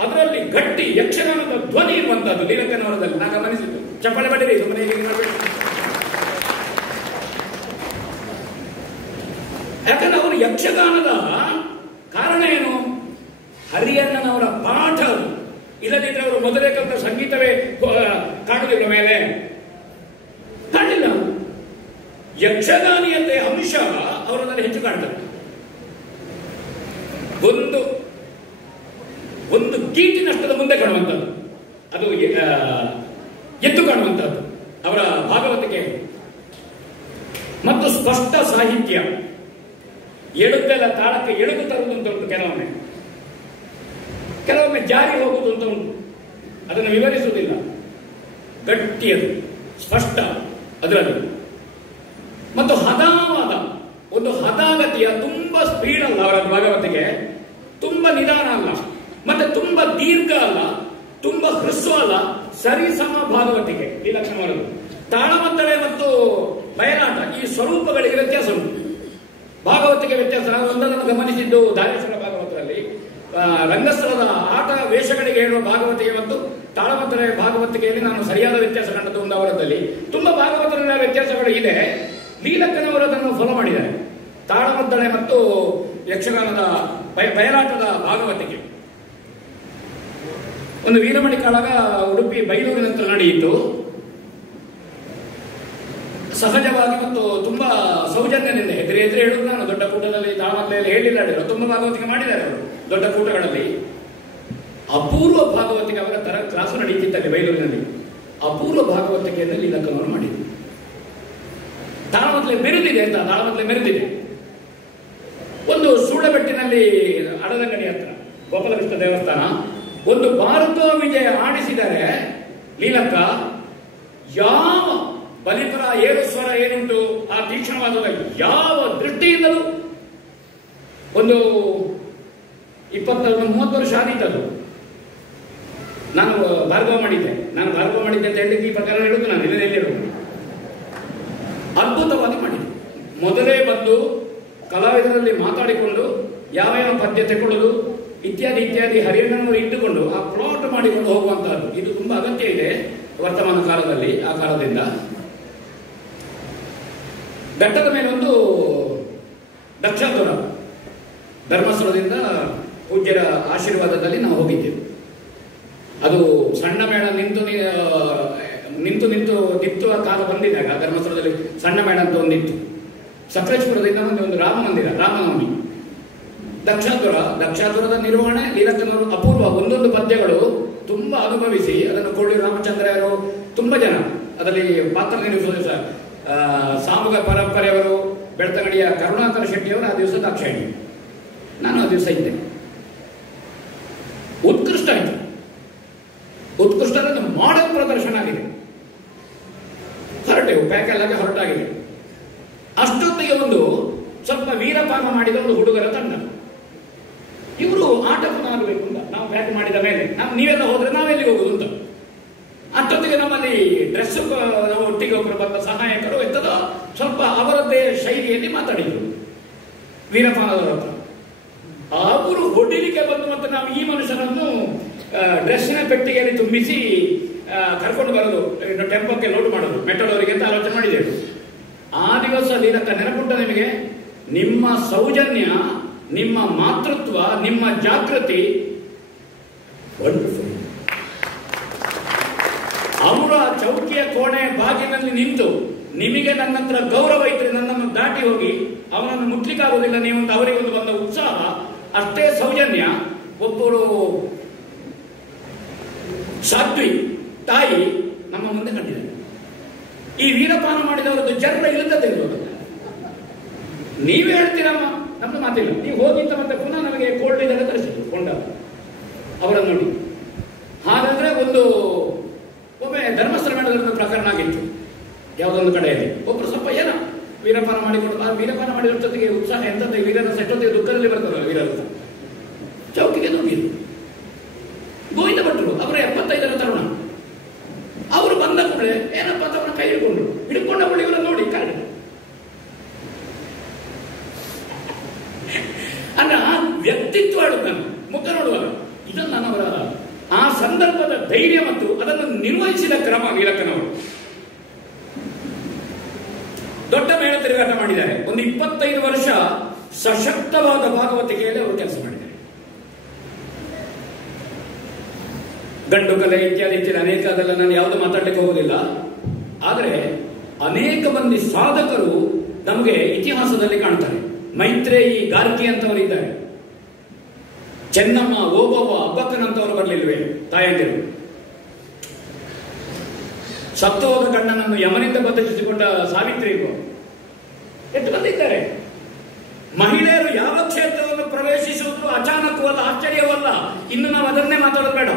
ಅದರಲ್ಲಿ ಗಟ್ಟಿ ಯಕ್ಷಗಾನದ ಧ್ವನಿ ಇರುವಂತಹದ್ದು ಲೀಲಕ್ಕನವರದಲ್ಲಿ ನಾ ಗಮನಿಸಿದ್ದು. ಚಪ್ಪಾಳೆ ಬಡಿರಿ, ಸುಮ್ಮನೆ ಹೀಗೆ ಮಾಡಬೇಡಿ. ಯಾಕಂದ್ರೆ ಅವರು ಯಕ್ಷಗಾನದ ಕಾರಣ ಏನು? ಹರಿಯಣ್ಣನವರ ಪಾಠ. ಇಲ್ಲದಿದ್ರೆ ಅವರು ಮೊದಲೇ ಕಲಿತ ಸಂಗೀತವೇ ಕಾಣುವುದಿಲ್ಲ, ಮೇಲೆ ಕಾಣಲಿಲ್ಲ. ಯಕ್ಷಗಾನಿಯತೆ ಅಂಶ ಅವರಲ್ಲಿ ಹೆಚ್ಚು ಕಾಣ್ತದೆ. ಒಂದು ಕೀಟಿನಷ್ಟದ ಮುಂದೆ ಕಾಣುವಂಥದ್ದು, ಅದು ಎದ್ದು ಕಾಣುವಂಥದ್ದು ಅವರ ಭಾಗವತಿಕೆ. ಮತ್ತು ಸ್ಪಷ್ಟ ಸಾಹಿತ್ಯ, ಎಳುತ್ತೆಲ್ಲ ತಾಳಕ್ಕೆ ಎಳೆದು ತರುವುದು ಅಂತ ಉಂಟು, ಕೆಲವೊಮ್ಮೆ ಜಾರಿ ಹೋಗುವುದು ಅಂತ ಉಂಟು, ಅದನ್ನು ವಿವರಿಸುವುದಿಲ್ಲ. ಗಟ್ಟಿಯದು, ಸ್ಪಷ್ಟ ಅದರಲ್ಲಿ. ಮತ್ತು ಹದಾವಾದ, ಒಂದು ಹದಾಗತಿಯ, ತುಂಬಾ ಸ್ಪೀಡ್ ಅಲ್ಲ ಅವರ ಭಾಗವತಿಗೆ, ತುಂಬಾ ನಿಧಾನ ಅಲ್ಲ, ಮತ್ತೆ ತುಂಬಾ ದೀರ್ಘ ಅಲ್ಲ, ತುಂಬಾ ಹ್ರಸ್ವ ಅಲ್ಲ, ಸರಿಸಮ ಭಾಗವತಿಗೆ ಲೀಲಕ್ಕನವರದು. ತಾಳಮದ್ದಳೆ ಮತ್ತು ಬಯಲಾಟ ಈ ಸ್ವರೂಪಗಳಿಗೆ ವ್ಯತ್ಯಾಸ ಉಂಟು, ಭಾಗವತಿಗೆ ವ್ಯತ್ಯಾಸ. ಒಂದನ್ನು ಗಮನಿಸಿದ್ದು ಧಾರೇಶ್ವರ ಭಾಗವತರಲ್ಲಿ ರಂಗಸ್ಥಳದ ಆಟ ವೇಷಗಳಿಗೆ ಹೇಳುವ ಭಾಗವತಿಗೆ ಮತ್ತು ತಾಳಮದ್ದಳೆ ಭಾಗವತಿಗೆಯಲ್ಲಿ ನಾನು ಸರಿಯಾದ ವ್ಯತ್ಯಾಸ ಕಂಡದ್ದು ಒಂದು ಅವರದಲ್ಲಿ. ತುಂಬಾ ಭಾಗವತಗಳ ವ್ಯತ್ಯಾಸಗಳು ಇದೆ. ಲೀಲಕ್ಕನವರು ಅದನ್ನು ಫಾಲೋ ಮಾಡಿದ್ದಾರೆ. ತಾಳಮದ್ದಳೆ ಮತ್ತು ಯಕ್ಷಗಾನದ ಬಯಲಾಟದ ಭಾಗವತಿಗೆ ಒಂದು ವೀರಮಣಿ ಕಾಳಗ ಉಡುಪಿ ಬೈಲೂರಿನಂತರ ನಡೆಯಿತು. ಸಹಜವಾಗಿ ಮತ್ತು ತುಂಬಾ ಸೌಜನ್ಯದಿಂದ ಎದುರು ಹೇಳುದು. ನಾನು ದೊಡ್ಡ ಕೂಟದಲ್ಲಿ ತಾಳಮದ್ದಳೆಯಲ್ಲಿ ಹೇಳಿಲ್ಲ, ತುಂಬಾ ಭಾಗವತಿಗೆ ಮಾಡಿದ್ದಾರೆ ಅವರು ದೊಡ್ಡ ಕೂಟಗಳಲ್ಲಿ. ಅಪೂರ್ವ ಭಾಗವತಿಗೆ ಅವರ ತರ ಕ್ಲಾಸು ನಡೆಯುತ್ತಿದ್ದಾರೆ ಬೈಲೂರಿನಲ್ಲಿ. ಅಪೂರ್ವ ಭಾಗವತಿಕೆಯನ್ನು ಲೀಲಕ್ಕನವರು ಮಾಡಿದರು. ತಾಳಮದ್ದಳೆ ಮೆರೆದಿದೆ ಅಂತ, ತಾಳಮದ್ದಳೆ ಮೆರೆದಿದೆ. ಒಂದು ಸೂಳಬೆಟ್ಟಿನಲ್ಲಿ ಅಡದಂಗಡಿ ಹತ್ರ ಗೋಪಾಲಕೃಷ್ಣ ದೇವಸ್ಥಾನ ಒಂದು ಭಾರತ ವಿಜಯ ಆಡಿಸಿದರೆ ಲೀಲಕ್ಕ ಯಾವ ಬಲಿಪರ ಏಳು ಸ್ವರ ಏನುಂಟು ಆ ತೀಕ್ಷ್ಣವಾದ ಯಾವ ದೃಷ್ಟಿಯಿಂದಲೂ ಒಂದು 20-30 ವರ್ಷ ಆದೀತದು. ನಾನು ಭಾರ್ಗವ ಮಾಡಿದ್ದೆ ಅಂತ ಹೇಳಿಕ್ಕೆ ಈ ಪ್ರಕಾರ ಹೇಳುದು, ನಾನು ಇಲ್ಲಿ ಹೇಳುದು. ಅದ್ಭುತವಾಗಿ ಮಾಡಿದೆ. ಮೊದಲೇ ಬಂದು ಕಲಾವಿದರಲ್ಲಿ ಮಾತಾಡಿಕೊಂಡು ಯಾವ ಪದ್ಯ ತಗೊಳ್ಳೋದು ಇತ್ಯಾದಿ ಹರಿಯಣ್ಣನವರು ಇಟ್ಟುಕೊಂಡು ಆ ಪ್ಲಾಟ್ ಮಾಡಿಕೊಂಡು ಹೋಗುವಂತಹದ್ದು ಇದು ತುಂಬಾ ಅಗತ್ಯ ಇದೆ ವರ್ತಮಾನ ಕಾಲದಲ್ಲಿ. ಆ ಕಾಲದಿಂದ ಬೆಟ್ಟದ ಮೇಲೆ ಒಂದು ದಕ್ಷಾಧುರ ಧರ್ಮಸ್ಥಳದಿಂದ ಪೂಜ್ಯರ ಆಶೀರ್ವಾದದಲ್ಲಿ ನಾವು ಹೋಗಿದ್ದೆವು. ಅದು ಸಣ್ಣ ಮೇಳ ನಿಂತು ಆ ಕಾಲ ಬಂದಿದ್ದಾಗ ಧರ್ಮಸ್ಥಳದಲ್ಲಿ ಸಣ್ಣ ಮೇಳ ಅಂತ ಒಂದಿತ್ತು. ಸಕಲೇಶ್ಪುರದಿಂದ ಒಂದು ರಾಮ ಮಂದಿರ, ರಾಮನವಮಿ, ದಕ್ಷಾಧುರದ ನಿರ್ವಹಣೆ ಲೀಲಕ್ಕನವರು ಅಪೂರ್ವ. ಒಂದೊಂದು ಪದ್ಯಗಳು ತುಂಬಾ ಅನುಭವಿಸಿ ಅದನ್ನು ಕೊಳ್ಳಿ ರಾಮಚಂದ್ರರು ತುಂಬಾ ಜನ ಅದರಲ್ಲಿ ಪಾತ್ರ ನಿರ್ವಹಿಸುವ ಸಾಮುಗ ಪರಂಪರೆಯವರು, ಬೆಳ್ತಂಗಡಿಯ ಕರುಣಾಕರ ಶೆಟ್ಟಿಯವರು ಆ ದಿವಸ ದಾಕ್ಷಾಯಣಿ, ನಾನು ಆ ದಿವಸ ಇದ್ದೆ. ಉತ್ಕೃಷ್ಟ ಆಯಿತು. ಉತ್ಕೃಷ್ಟ ಮಾಡೆಲ್ ಪ್ರದರ್ಶನ ಆಗಿದೆ. ಹೊರಟೆವು, ಪ್ಯಾಕೆಲ್ಲಾಗಿ ಹೊರಟಾಗಿದೆ. ಅಷ್ಟೊತ್ತಿಗೆ ಒಂದು ಸ್ವಲ್ಪ ವೀರಪಾನ ಮಾಡಿದ ಒಂದು ಹುಡುಗರ ತಂಡ. ಇವರು ಆಟವನ್ನು ಆಗಬೇಕು ಅಂತ ನಾವು ಪ್ಯಾಕ್ ಮಾಡಿದ ಮೇಲೆ ನೀವೆಲ್ಲ ಹೋದ್ರೆ ನಾವೆಲ್ಲಿ ಹೋಗುದು ಅಂತ. ಅಷ್ಟೊತ್ತಿಗೆ ನಮ್ಮಲ್ಲಿ ಡ್ರೆಸ್ ಒಟ್ಟಿಗೆ ಒಬ್ಬರು ಬಂದ ಸಹಾಯಕರು ಎಂತದೋ ಸ್ವಲ್ಪ ಅವರದ್ದೇ ಶೈಲಿಯಲ್ಲಿ ಮಾತಾಡಿದ್ರು ವೀರಪಾನದವರ ಹತ್ರ. ಅವರು ಹೊಡಿಲಿಕ್ಕೆ ಬಂದು ಮತ್ತೆ ನಾವು ಈ ಮನುಷ್ಯನನ್ನು ಡ್ರೆಸ್ಸಿನ ಪೆಟ್ಟಿಗೆಯಲ್ಲಿ ತುಂಬಿಸಿ ಕರ್ಕೊಂಡು ಬರೋದು, ಟೆಂಪೋಕ್ಕೆ ಲೋಡ್ ಮಾಡೋದು ಮೆಟ್ರೋದವರಿಗೆ ಅಂತ ಆಲೋಚನೆ ಮಾಡಿದ್ದೇವೆ. ಆ ದಿವಸ ಲೀಲಕ್ಕ ನೆನಪುಂಟ ನಿಮಗೆ? ನಿಮ್ಮ ಸೌಜನ್ಯ, ನಿಮ್ಮ ಮಾತೃತ್ವ, ನಿಮ್ಮ ಜಾಗೃತಿ ವಂಡರ್ಫುಲ್. ಅವರ ಚೌಕಿಯ ಕೋಣೆ ಬಾಗಿಲಿನಲ್ಲಿ ನಿಂತು ನಿಮಗೆ ನನ್ನ ಹತ್ರ ಗೌರವ ಇದ್ರೆ ನನ್ನನ್ನು ದಾಟಿ ಹೋಗಿ ಅವನನ್ನು ಮುಟ್ಲಿಕ್ಕಾಗುವುದಿಲ್ಲ ನೀವು ಅಂತ ಅವರಿಗೊಂದು ಬಂದ ಉತ್ಸಾಹ, ಅಷ್ಟೇ ಸೌಜನ್ಯ. ಒಬ್ಬರು ಸಾಧ್ವಿ ತಾಯಿ ನಮ್ಮ ಮುಂದೆ ಕಂಡಿದ್ದಾರೆ. ಈ ವೀರಪಾನ ಮಾಡಿದವರದ್ದು ಜರ್ರ ಇಲ್ಲದೆ ಇರೋದು. ನೀವೇ ಹೇಳ್ತೀರಮ್ಮ, ನಮ್ದು ಮಾತಿಲ್ಲ. ನೀವು ಹೋಗಿದ್ದ ಮತ್ತೆ ಪುನಃ ನಮಗೆ ಕೋಲ್ಡ್ ಇದೆಲ್ಲ ತರಿಸಿದ್ರು ಕೊಂಡ ಅವರನ್ನು ನೋಡಿ. ಹಾಗಾದ್ರೆ ಒಮ್ಮೆ ಧರ್ಮಸ್ಥಳ ನಡೆದ ಪ್ರಕರಣ ಆಗಿತ್ತು ಯಾವುದೊಂದು ಕಡೆಯಲ್ಲಿ. ಒಬ್ರು ಸ್ವಲ್ಪ ಏನೋ ವೀರಪಾನ ಮಾಡಿಕೊಂಡು, ಆ ವೀರಪಾನ ಮಾಡಿದ್ರ ಜೊತೆಗೆ ಉತ್ಸಾಹ ಎಂತದ್ದು, ವೀರರಸ ಎಷ್ಟೊತ್ತಿಗೆ ದುಃಖದಲ್ಲಿ ಬರ್ತದೆ ವೀರರಸ. ಚೌಕಿಗೆ ನುಗ್ಗಿದ್ರು ಗೋವಿಂದ ಭಟ್ರು, ಅವರ 75ರ ತರುಣ. ಅವರು ಬಂದ ಕೂಡಲೇ ಏನಪ್ಪ ಅಂತ ಅವನ ಕೈ ಹಿಡ್ಕೊಂಡ ಕೂಡಲೇ ಇವರನ್ನು ನೋಡಿ ಕಾರಣ ಅಂದ್ರೆ ಆ ವ್ಯಕ್ತಿತ್ವ ನಾನು ಮುಖ ನೋಡುವಾಗ ಇದನ್ನು ನಾನು ಅವರ ಆ ಸಂದರ್ಭದ ಧೈರ್ಯ ಮತ್ತು ಅದನ್ನು ನಿರ್ವಹಿಸಿದ ಕ್ರಮ ವೀರಕ್ಕನವರು. ದೊಡ್ಡ ಮೇಳ ತಿರುಗಾಟ ಮಾಡಿದ್ದಾರೆ. ಒಂದು 25 ವರ್ಷ ಸಶಕ್ತವಾದ ಭಾಗವತಿಕೆಯಲ್ಲಿ ಅವರು ಕೆಲಸ ಮಾಡಿದ್ದಾರೆ. ಗಂಡು ಕಲೆ ಇತ್ಯಾದಿ ಇತ್ಯಾದಿ ಅನೇಕ, ಅದೆಲ್ಲ ನಾನು ಯಾವುದು ಮಾತಾಡಲಿಕ್ಕೆ ಹೋಗುವುದಿಲ್ಲ. ಆದರೆ ಅನೇಕ ಮಂದಿ ಸಾಧಕರು ನಮಗೆ ಇತಿಹಾಸದಲ್ಲಿ ಕಾಣ್ತಾರೆ. ಮೈತ್ರೇಯಿ, ಗಾರ್ಗಿ ಅಂತವರು ಇದ್ದಾರೆ. ಚೆನ್ನಮ್ಮ, ಓಬವ್ವ, ಅಬ್ಬಕ್ಕನಂತವರು ಬರಲಿಲ್ವೇ ತಾಯಂದಿರು? ಸತ್ತೋದ ಗಂಡನನ್ನು ಯಮನಿಂದ ಬದಲಿಸಿಕೊಂಡ ಸಾವಿತ್ರಿ ಎಷ್ಟು ಬಂದಿದ್ದಾರೆ. ಮಹಿಳೆಯರು ಯಾವ ಕ್ಷೇತ್ರವನ್ನು ಪ್ರವೇಶಿಸುವುದು ಅಚಾನಕವಲ್ಲ, ಆಶ್ಚರ್ಯವಲ್ಲ. ಇನ್ನು ನಾವು ಅದನ್ನೇ ಮಾತಾಡೋದು ಬೇಡ.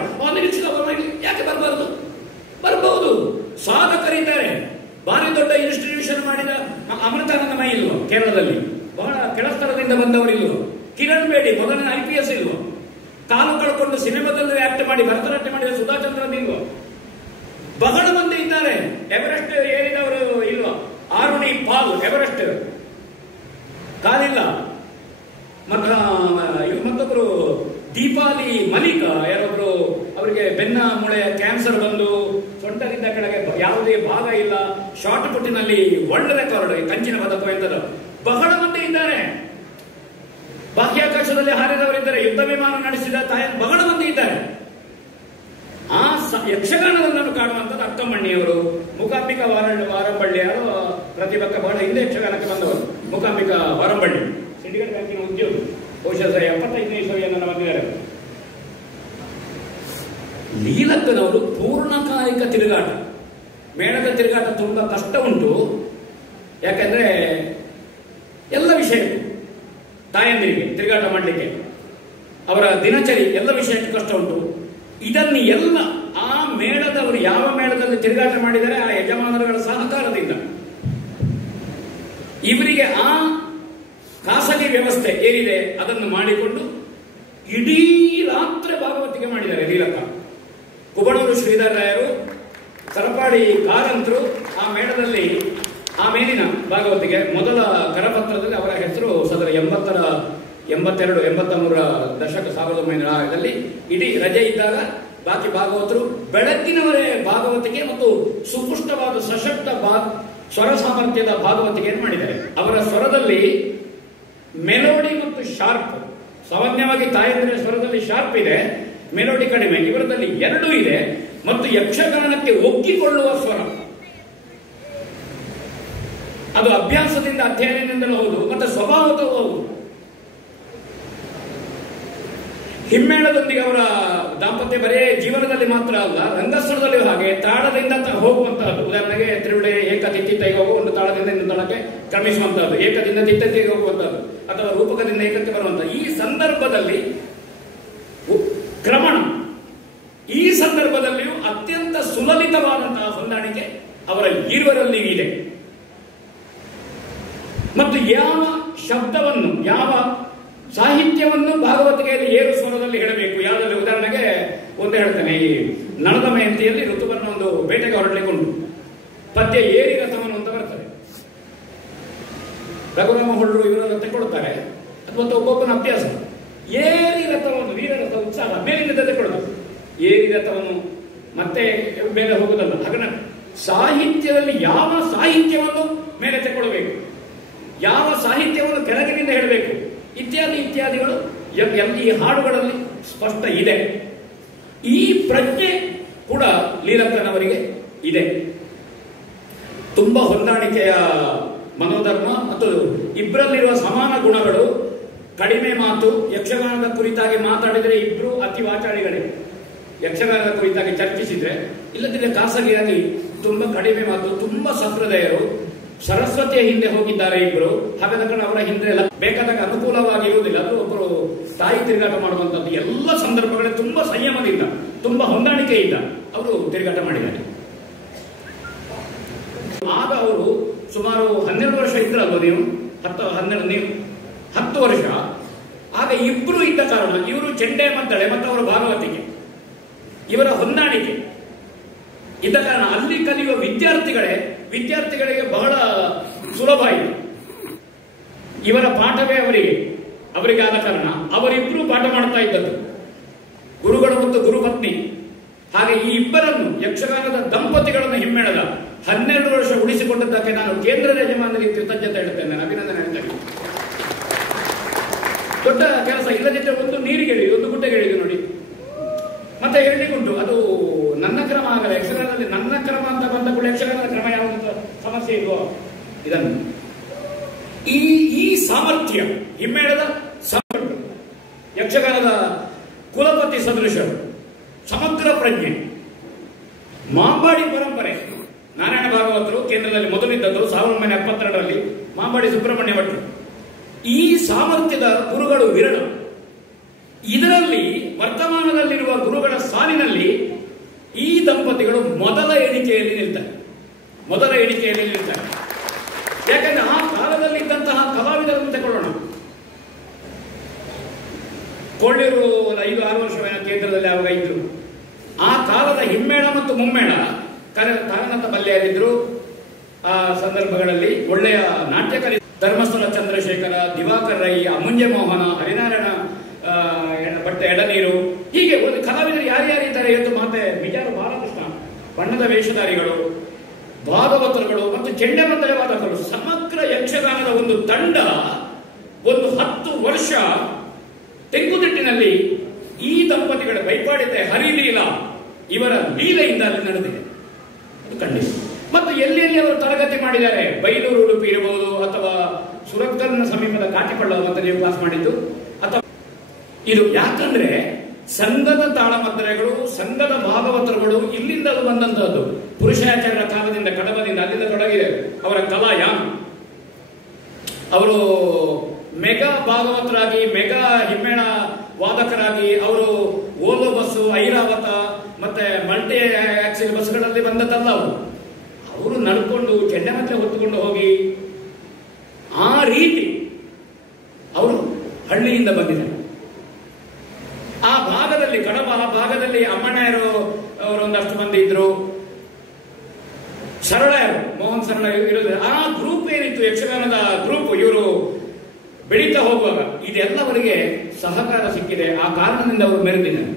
ಯಾಕೆ ಬರಬಾರದು? ಬರಬಹುದು. ಸಾಧಕರಿದ್ದಾರೆ. ಭಾರಿ ದೊಡ್ಡ ಇನ್ಸ್ಟಿಟ್ಯೂಷನ್ ಮಾಡಿದ ಅಮೃತಾನಂದಮಯಿ ಇಲ್ವೋ ಕೇರಳದಲ್ಲಿ? ಬಹಳ ಕೆಳಸ್ತರದಿಂದ ಬಂದವರಿಲ್ವೋ? ಕಿರಣ್ ಬೇಡಿ ಮೊದಲನೇ IPS ಇಲ್ವೋ? ಕಾಲು ಕಳ್ಕೊಂಡು ಸಿನಿಮಾದಲ್ಲಿ ಆಕ್ಟ್ ಮಾಡಿ ಭರತನಾಟ್ಯ ಮಾಡಿದ ಸುಧಾಚಂದ್ರನ್ ಇಲ್ವೋ? ಬಹಳ ಮಂದಿ ಇದ್ದಾರೆ. ಎವರೆಸ್ಟ್ ಏರಿದವರು ಇಲ್ವಾ? ಆರುಣಿ ಪಾಲ್ ಎವರೆಸ್ಟ್ ಕಾಲಿಲ್ಲ. ಮತ್ತೊಬ್ಬರು ದೀಪಾಲಿ ಮಲಿಕ, ಯಾರೊಬ್ರು ಅವರಿಗೆ ಬೆನ್ನ ಮೂಳೆಯ ಕ್ಯಾನ್ಸರ್ ಬಂದು ಸೊಂಟದಿಂದ ಕೆಳಗೆ ಯಾವುದೇ ಭಾಗ ಇಲ್ಲ, ಶಾರ್ಟ್ ಪುಟ್ಟಿನಲ್ಲಿ ವರ್ಲ್ಡ್ ರೆಕಾರ್ಡ್, ಕಂಚಿನ ಪದಕ ಎಂತದ್ದು. ಬಹಳ ಮಂದಿ ಇದ್ದಾರೆ. ಬಾಹ್ಯಾಕಾಶದಲ್ಲಿ ಹಾರಿದವರಿದ್ದಾರೆ. ಯುದ್ಧ ವಿಮಾನ ನಡೆಸಿದ ಬಹಳ ಮಂದಿ ಇದ್ದಾರೆ. ಆ ಯಕ್ಷಗಾನವನ್ನು ಕಾಣುವಂಥದ್ದು ಅಕ್ಕಮಣ್ಣಿಯವರು, ಮೂಕಾಂಬಿಕಾ ವಾರಂಬಳ್ಳಿ, ಯಾರು ಪ್ರತಿಭಕ್ಕ ಬಹಳ ಹಿಂದೆ ಯಕ್ಷಗಾನಕ್ಕೆ ಬಂದವರು. ಮೂಕಾಂಬಿಕಾ ವಾರಂಬಳ್ಳಿ ಸಿಂಡಿಕೇಟ್ ಬ್ಯಾಂಕಿನ ಉದ್ಯೋಗಿ, ಬಹುಶಃ 75ನೇ ಇಸವಿಯನ್ನು ಬಂದಿದ್ದಾರೆ. ಲೀಲಕ್ಕನವರು ಪೂರ್ಣಕಾಲಿಕ ತಿರುಗಾಟ, ಮೇಳದ ತಿರುಗಾಟ ತುಂಬಾ ಕಷ್ಟ ಉಂಟು. ಯಾಕಂದ್ರೆ ಎಲ್ಲ ವಿಷಯ ತಾಯಂದಿರಿಗೆ ತಿರುಗಾಟ ಮಾಡಲಿಕ್ಕೆ, ಅವರ ದಿನಚರಿ ಎಲ್ಲ ವಿಷಯಕ್ಕೆ ಕಷ್ಟ ಉಂಟು. ಇದನ್ನು ಎಲ್ಲ ಆ ಮೇಳದವರು ಯಾವ ಮೇಳದಲ್ಲಿ ತಿರುಗಾಟ ಮಾಡಿದರೆ ಆ ಯಜಮಾನರುಗಳ ಸಹಕಾರದಿಂದ ಇವರಿಗೆ ಆ ಖಾಸಗಿ ವ್ಯವಸ್ಥೆ ಏನಿದೆ ಅದನ್ನು ಮಾಡಿಕೊಂಡು ಇಡೀ ರಾತ್ರಿ ಭಾಗವತಿಕೆ ಮಾಡಿದ್ದಾರೆ ಲೀಲಕ್ಕ. ಕುಬಣೂರು ಶ್ರೀಧರ್ ರಾಯರು, ಸರಪಾಡಿ ಕಾರಂತರು ಆ ಮೇಳದಲ್ಲಿ ಆ ಮೇಲಿನ ಭಾಗವತಿಗೆ ಮೊದಲ ಕರಪತ್ರದಲ್ಲಿ ಅವರ ಹೆಸರು 82, 83 ದಶಕ 1900 ಇಡೀ ರಜೆ ಇದ್ದಾಗ ಬಾಕಿ ಭಾಗವತರು ಬೆಳಗ್ಗಿನವರೇ ಭಾಗವತಿಕೆ ಮತ್ತು ಸುಪುಷ್ಟವಾದ ಸಶಕ್ತ ಸ್ವರ ಸಾಮರ್ಥ್ಯದ ಭಾಗವತಿಕೆಯನ್ನು ಮಾಡಿದ್ದಾರೆ. ಅವರ ಸ್ವರದಲ್ಲಿ ಮೆಲೋಡಿ ಮತ್ತು ಶಾರ್ಪ್, ಸಾಮಾನ್ಯವಾಗಿ ತಾಯಂದಿರ ಸ್ವರದಲ್ಲಿ ಶಾರ್ಪ್ ಇದೆ, ಮೆಲೋಡಿ ಕಡಿಮೆ. ಇವರದಲ್ಲಿ ಎರಡೂ ಇದೆ. ಮತ್ತು ಯಕ್ಷಗಾನಕ್ಕೆ ಒಗ್ಗಿಕೊಳ್ಳುವ ಸ್ವರ, ಅದು ಅಭ್ಯಾಸದಿಂದ ಅಧ್ಯಯನದಿಂದಲೂ ಹೌದು ಮತ್ತು ಸ್ವಭಾವದೂ ಹೌದು. ಹಿಮ್ಮೇಳದೊಂದಿಗೆ ಅವರ ದಾಂಪತ್ಯ ಬರೇ ಜೀವನದಲ್ಲಿ ಮಾತ್ರ ಅಲ್ಲ, ರಂಗಸ್ಥಳದಲ್ಲಿಯೂ ಹಾಗೆ ತಾಳದಿಂದ ಹೋಗುವಂತಹದ್ದು. ಉದಾಹರಣೆಗೆ ತಿರುವಿಡೆ ಏಕತಿತ್ತಿಗೆ ಹೋಗುವ ಒಂದು ತಾಳದಿಂದ ಇನ್ನೊಂದು ತಾಳಕ್ಕೆ ಕ್ರಮಿಸುವಂತಹದ್ದು, ಏಕದಿಂದ ತಿತ್ತಕ್ಕೆ ಹೋಗುವಂತಹದ್ದು, ಅಥವಾ ರೂಪಕದಿಂದ ಏಕಕ್ಕೆ ಬರುವಂತಹ ಈ ಸಂದರ್ಭದಲ್ಲಿ ಕ್ರಮಣ, ಈ ಸಂದರ್ಭದಲ್ಲಿಯೂ ಅತ್ಯಂತ ಸುಲಲಿತವಾದಂತಹ ಹೊಂದಾಣಿಕೆ ಅವರ ಇರುವರಲ್ಲಿ ಇದೆ. ಮತ್ತು ಯಾವ ಶಬ್ದವನ್ನು, ಯಾವ ಸಾಹಿತ್ಯವನ್ನು ಭಾಗವತಿಕೆಯಲ್ಲಿ ಏರು ಸ್ವರದಲ್ಲಿ ಹೇಳಬೇಕು, ಯಾವುದಾದ್ರೂ ಉದಾಹರಣೆಗೆ ಒಂದು ಹೇಳ್ತೇನೆ. ಈ ನಳದ ಮಯಂತಿಯಲ್ಲಿ ಋತುವನ್ನು ಒಂದು ಬೇಟೆಗೆ ಹೊರಡಲಿಕ್ಕೆ ಉಂಟು. ಪದ್ಯ ಏರಿ ರಥವನ್ನು ಅಂತ ಬರ್ತದೆ. ರಘುರಾಮ ಹೊಳ್ಳು ಇವರೆಲ್ಲ ತೆಕ್ಕೊಳ್ತಾರೆ. ಅದು ಮತ್ತು ಒಬ್ಬೊಬ್ಬನ ಅಭ್ಯಾಸ. ಏರಿ ರಥವನ್ನು, ವೀರರಥ ಉತ್ಸಾಹ ಮೇಲಿನಿಂದ ತೆಕ್ಕೊಳ್ಳೋದು. ಏರಿ ರಥವನ್ನು ಮತ್ತೆ ಮೇಲೆ ಹೋಗುದಲ್ಲ. ಹಾಗೆ ಸಾಹಿತ್ಯದಲ್ಲಿ ಯಾವ ಸಾಹಿತ್ಯವನ್ನು ಮೇಲೆ ತೆಕ್ಕೊಳ್ಬೇಕು, ಯಾವ ಸಾಹಿತ್ಯವನ್ನು ಕೆಳಗಿನಿಂದ ಹೇಳಬೇಕು ಇತ್ಯಾದಿ ಇತ್ಯಾದಿಗಳು ಈ ಹಾಡುಗಳಲ್ಲಿ ಸ್ಪಷ್ಟ ಇದೆ. ಈ ಪ್ರಜ್ಞೆ ಕೂಡ ಲೀಲಕ್ಕನವರಿಗೆ ಇದೆ. ತುಂಬಾ ಹೊಂದಾಣಿಕೆಯ ಮನೋಧರ್ಮ ಮತ್ತು ಇಬ್ಬರಲ್ಲಿರುವ ಸಮಾನ ಗುಣಗಳು. ಕಡಿಮೆ ಮಾತು. ಯಕ್ಷಗಾನದ ಕುರಿತಾಗಿ ಮಾತಾಡಿದರೆ ಇಬ್ರು ಅತಿ ವಾಚಾಳಿಗಳೇ. ಯಕ್ಷಗಾನದ ಕುರಿತಾಗಿ ಚರ್ಚಿಸಿದ್ರೆ, ಇಲ್ಲದಿದ್ದರೆ ಖಾಸಗಿಯಾಗಿ ತುಂಬಾ ಕಡಿಮೆ ಮಾತು, ತುಂಬಾ ಸಹೃದಯರು. ಸರಸ್ವತಿಯ ಹಿಂದೆ ಹೋಗಿದ್ದಾರೆ ಇಬ್ರು. ಹಾಗಾದ ಕಾರಣ ಅವರ ಹಿಂದೆ ಎಲ್ಲ ಬೇಕಾದಾಗ ಅನುಕೂಲವಾಗಿ ಇರುವುದಿಲ್ಲ. ಅದು ಒಬ್ಬರು ತಾಯಿ ತಿರುಗಾಟ ಮಾಡುವಂತದ್ದು. ಎಲ್ಲ ಸಂದರ್ಭಗಳಲ್ಲಿ ತುಂಬಾ ಸಂಯಮದಿಂದ, ತುಂಬಾ ಹೊಂದಾಣಿಕೆಯಿಂದ ಅವರು ತಿರುಗಾಟ ಮಾಡಿದ್ದಾರೆ. ಆಗ ಅವರು ಸುಮಾರು 12 ವರ್ಷ ಇದ್ರಲ್ವ ನೀವು? 10 ವರ್ಷ. ಆಗ ಇಬ್ರು ಇದ್ದ ಕಾರಣ ಇವರು ಚೆಂಡೆ ಮದ್ದಳೆ ಮತ್ತು ಅವರ ಭಾಗವತಿಕೆ, ಇವರ ಹೊಂದಾಣಿಕೆ ಇದ್ದ ಕಾರಣ ಅಲ್ಲಿ ಕಲಿಯುವ ವಿದ್ಯಾರ್ಥಿಗಳಿಗೆ ಬಹಳ ಸುಲಭ ಆಯಿತು. ಇವರ ಪಾಠವೇ ಅವರಿಗೆ ಆದ ಕಾರಣ ಅವರಿಬ್ಬರು ಪಾಠ ಮಾಡ್ತಾ ಇದ್ದದ್ದು, ಗುರುಗಳು ಮತ್ತು ಗುರುಪತ್ನಿ. ಹಾಗೆ ಈ ಇಬ್ಬರನ್ನು ಯಕ್ಷಗಾನದ ದಂಪತಿಗಳನ್ನು ಹಿಮ್ಮೇಳದ 12 ವರ್ಷ ಉಳಿಸಿಕೊಂಡದ್ದಕ್ಕೆ ನಾನು ಕೇಂದ್ರದ ಯಜಮಾನರಿಗೆ ಕೃತಜ್ಞತೆ ಹೇಳ್ತೇನೆ, ಅಭಿನಂದನೆ ಹೇಳ್ತೇನೆ. ದೊಡ್ಡ ಕೆಲಸ. ಇಲ್ಲದಿದ್ದರೆ ಒಂದು ನೀರಿಗೆ ಹೇಳಿದ್ರು, ಒಂದು ಗುಡ್ಡೆಗೆ ಹೇಳಿದ್ರು ನೋಡಿ. ಮತ್ತೆ ಹೇಳಲಿಕ್ಕುಂಟು, ಅದು ನನ್ನ ಕ್ರಮ ಆಗಲ್ಲ. ಯಕ್ಷಗಾನದಲ್ಲಿ ನನ್ನ ಕ್ರಮ ಅಂತ ಬಂದ ಕೂಡ ಯಕ್ಷಗಾನದ ಕ್ರಮ ಯಾವುದಂತ ಸಮಸ್ಯೆ ಇಲ್ವೋ? ಇದನ್ನು ಈ ಸಾಮರ್ಥ್ಯ ಹಿಮ್ಮೇಳದ ಯಕ್ಷಗಾನದ ಕುಲಪತಿ ಸದೃಶರು, ಸಮಗ್ರ ಪ್ರಜ್ಞೆ, ಮಾಂಬಾಡಿ ಪರಂಪರೆ. ನಾರಾಯಣ ಭಾಗವತರು ಕೇಂದ್ರದಲ್ಲಿ ಮೊದಲಿದ್ದದ್ದು 1972ರಲ್ಲಿ, ಮಾಂಬಾಡಿ ಸುಬ್ರಹ್ಮಣ್ಯ ಭಟ್ರು. ಈ ಸಾಮರ್ಥ್ಯದ ಗುರುಗಳು ವಿರಳ. ಇದರಲ್ಲಿ ವರ್ತಮಾನದಲ್ಲಿರುವ ಗುರುಗಳ ಸಾಲಿನಲ್ಲಿ ಈ ದಂಪತಿಗಳು ಮೊದಲ ಎಣಿಕೆಯಲ್ಲಿ ನಿಲ್ತಾರೆ. ಯಾಕಂದ್ರೆ ಆ ಕಾಲದಲ್ಲಿ ಇದ್ದಂತಹ ಕಲಾವಿದರನ್ನು ತಗೊಳ್ಳೋಣ. ಕೊಳ್ಳಿರು 5-6 ವರ್ಷ ಕೇಂದ್ರದಲ್ಲಿ ಆವಾಗ ಇದ್ರು. ಆ ಕಾಲದ ಹಿಮ್ಮೇಳ ಮತ್ತು ಮುಮ್ಮೇಳ ತಾರನಾಥ ಬಲ್ಯಾರಿದ್ರು. ಆ ಸಂದರ್ಭಗಳಲ್ಲಿ ಒಳ್ಳೆಯ ನಾಟ್ಯಕಲಿ ಧರ್ಮಸ್ಥಳ ಚಂದ್ರಶೇಖರ, ದಿವಾಕರ್ ರೈ, ಅಮುಂಜೆ ಮೋಹನ, ಹರಿನಾರಾಯಣ ಭಟ್ಟೆ ಎಡನೀರು, ಹೀಗೆ ಒಂದು ಕಲಾವಿದರು ಯಾರ್ಯಾರಿದ್ದಾರೆ ಇವತ್ತು. ಮತ್ತೆ ವಿಚಾರ ಬಾಲಕೃಷ್ಣ, ಬಣ್ಣದ ವೇಷಧಾರಿಗಳು, ಭಾಗವತರುಗಳು ಮತ್ತು ಚೆಂಡೆ ಮದ್ದಳೆ ವಾದಕರು, ಸಮಗ್ರ ಯಕ್ಷಗಾನದ ಒಂದು ತಂಡ ಒಂದು 10 ವರ್ಷ ತೆಂಕುತಿಟ್ಟಿನಲ್ಲಿ ಈ ದಂಪತಿಗಳ ಬೈಪಾಡಿದ್ದೆ ಹರಿಲೀಲಾ ಇವರ ಲೀಲೆಯಿಂದ ಅಲ್ಲಿ ನಡೆದಿದೆ. ಅದು ಖಂಡಿತ. ಮತ್ತು ಎಲ್ಲೆಲ್ಲಿ ಅವರು ತರಗತಿ ಮಾಡಿದ್ದಾರೆ, ಬೈಲೂರು ಉಡುಪಿ ಇರಬಹುದು, ಅಥವಾ ಸುರತ್ಕಲ್ನ ಸಮೀಪದ ಕಾಟಿಪಳ್ಳ ಅಂತ ನೀವು ಕ್ಲಾಸ್ ಮಾಡಿದ್ದು, ಅಥವಾ ಇದು ಯಾಕಂದ್ರೆ ಸಂಘದ ತಾಳಮದ್ದಳೆಗಳು, ಸಂಘದ ಭಾಗವತರುಗಳು ಇಲ್ಲಿಂದಲೂ ಬಂದಂತಹದ್ದು. ಪುರುಷಾಚಾರ್ಯರ ಕಾಲದಿಂದ, ಕಡಬದಿಂದ ಅಲ್ಲಿಂದ ತೊಡಗಿದೆ ಅವರ ಕಲಾಯಾನ. ಅವರು ಮೆಗಾ ಭಾಗವತರಾಗಿ, ಮೆಗಾ ಹಿಮ್ಮೇಳ ವಾದಕರಾಗಿ ಅವರು ಓಲೋ ಬಸ್ಸು, ಐರಾವತ ಮತ್ತೆ ಮಲ್ಟಿ ಆಕ್ಸಿಲ್ ಬಸ್ಗಳಲ್ಲಿ ಬಂದದ್ದಲ್ಲ. ಅವರು ನಡ್ಕೊಂಡು ಚೆಂಡೆ ಮತ್ತೆ ಹೊತ್ತುಕೊಂಡು ಹೋಗಿ ಆ ರೀತಿ ಅವರು ಹಳ್ಳಿಯಿಂದ ಬಂದಿದ್ದಾರೆ. ಆ ಭಾಗದಲ್ಲಿ, ಕಡಬ ಆ ಭಾಗದಲ್ಲಿ ಅಮ್ಮಣ್ಣಯರು ಅವರು ಒಂದಷ್ಟು ಮಂದಿ ಇದ್ರು, ಸರಳಯರು, ಮೋಹನ್ ಸರಳ ಇರೋದು. ಆ ಗ್ರೂಪ್ ಏನಿತ್ತು, ಯಕ್ಷಗಾನದ ಗ್ರೂಪ್, ಇವರು ಬೆಳೀತಾ ಹೋಗುವಾಗ ಇದೆಲ್ಲವರಿಗೆ ಸಹಕಾರ ಸಿಕ್ಕಿದೆ. ಆ ಕಾರಣದಿಂದ ಅವರು ಮೆರೆದಿದ್ದಾರೆ.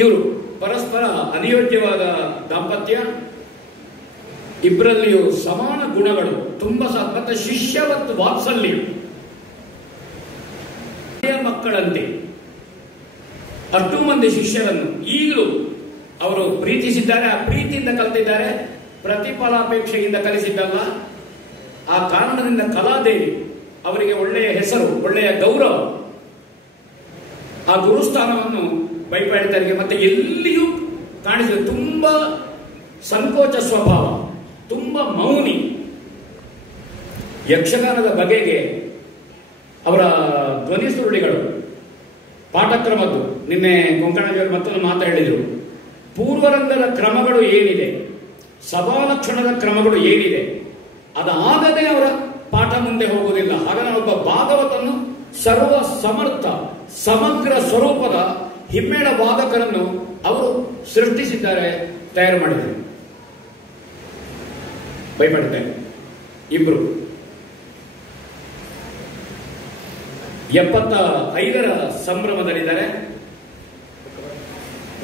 ಇವರು ಪರಸ್ಪರ ಅನಿಯೋಜ್ಯವಾದ ದಾಂಪತ್ಯ. ಇಬ್ಬರಲ್ಲಿಯೂ ಸಮಾನ ಗುಣಗಳು, ತುಂಬಾ ಮತ್ತೆ ಶಿಷ್ಯವತ್ತು ವಾತ್ಸಲ್ಯ. ಮಕ್ಕಳಂತೆ ಅಷ್ಟು ಮಂದಿ ಶಿಷ್ಯರನ್ನು ಈಗಲೂ ಅವರು ಪ್ರೀತಿಸಿದ್ದಾರೆ. ಆ ಪ್ರೀತಿಯಿಂದ ಕಲಿತಿದ್ದಾರೆ, ಪ್ರತಿಫಲಾಪೇಕ್ಷೆಯಿಂದ ಕಲಿಸಿದ್ದಲ್ಲ. ಆ ಕಾರಣದಿಂದ ಕಲಾದೇವಿ ಅವರಿಗೆ ಒಳ್ಳೆಯ ಹೆಸರು, ಒಳ್ಳೆಯ ಗೌರವ. ಆ ಗುರುಸ್ಥಾನವನ್ನು ಬೈಪಾಡಿತರಿಗೆ ಮತ್ತೆ ಎಲ್ಲಿಯೂ ಕಾಣಿಸಿದೆ. ತುಂಬಾ ಸಂಕೋಚ ಸ್ವಭಾವ, ತುಂಬಾ ಮೌನಿ. ಯಕ್ಷಗಾನದ ಬಗೆಗೆ ಅವರ ಧ್ವನಿ ಸುರುಳಿಗಳು, ಪಾಠಕ್ರಮದ್ದು ನಿನ್ನೆ ಕೊಂಕಣಜಿಯವರು ಮತ್ತೊಂದು ಮಾತು ಹೇಳಿದರು. ಪೂರ್ವರಂಗದ ಕ್ರಮಗಳು ಏನಿದೆ, ಸಭಾಲಕ್ಷಣದ ಕ್ರಮಗಳು ಏನಿದೆ, ಅದಾಗದೆ ಅವರ ಪಾಠ ಮುಂದೆ ಹೋಗುವುದಿಲ್ಲ. ಹಾಗಾಗಿ ಒಬ್ಬ ಭಾಗವತನ್ನು ಸರ್ವ ಸಮರ್ಥ ಸಮಗ್ರ ಸ್ವರೂಪದ ಹಿಮ್ಮೇಳ ವಾದಕರನ್ನು ಅವರು ಸೃಷ್ಟಿಸಿದ್ದಾರೆ, ತಯಾರು ಮಾಡಿದ್ದಾರೆ. ಭಯಪಡ್ತೇನೆ. ಇಬ್ರು 75ರ ಸಂಭ್ರಮದಲ್ಲಿದ್ದಾರೆ.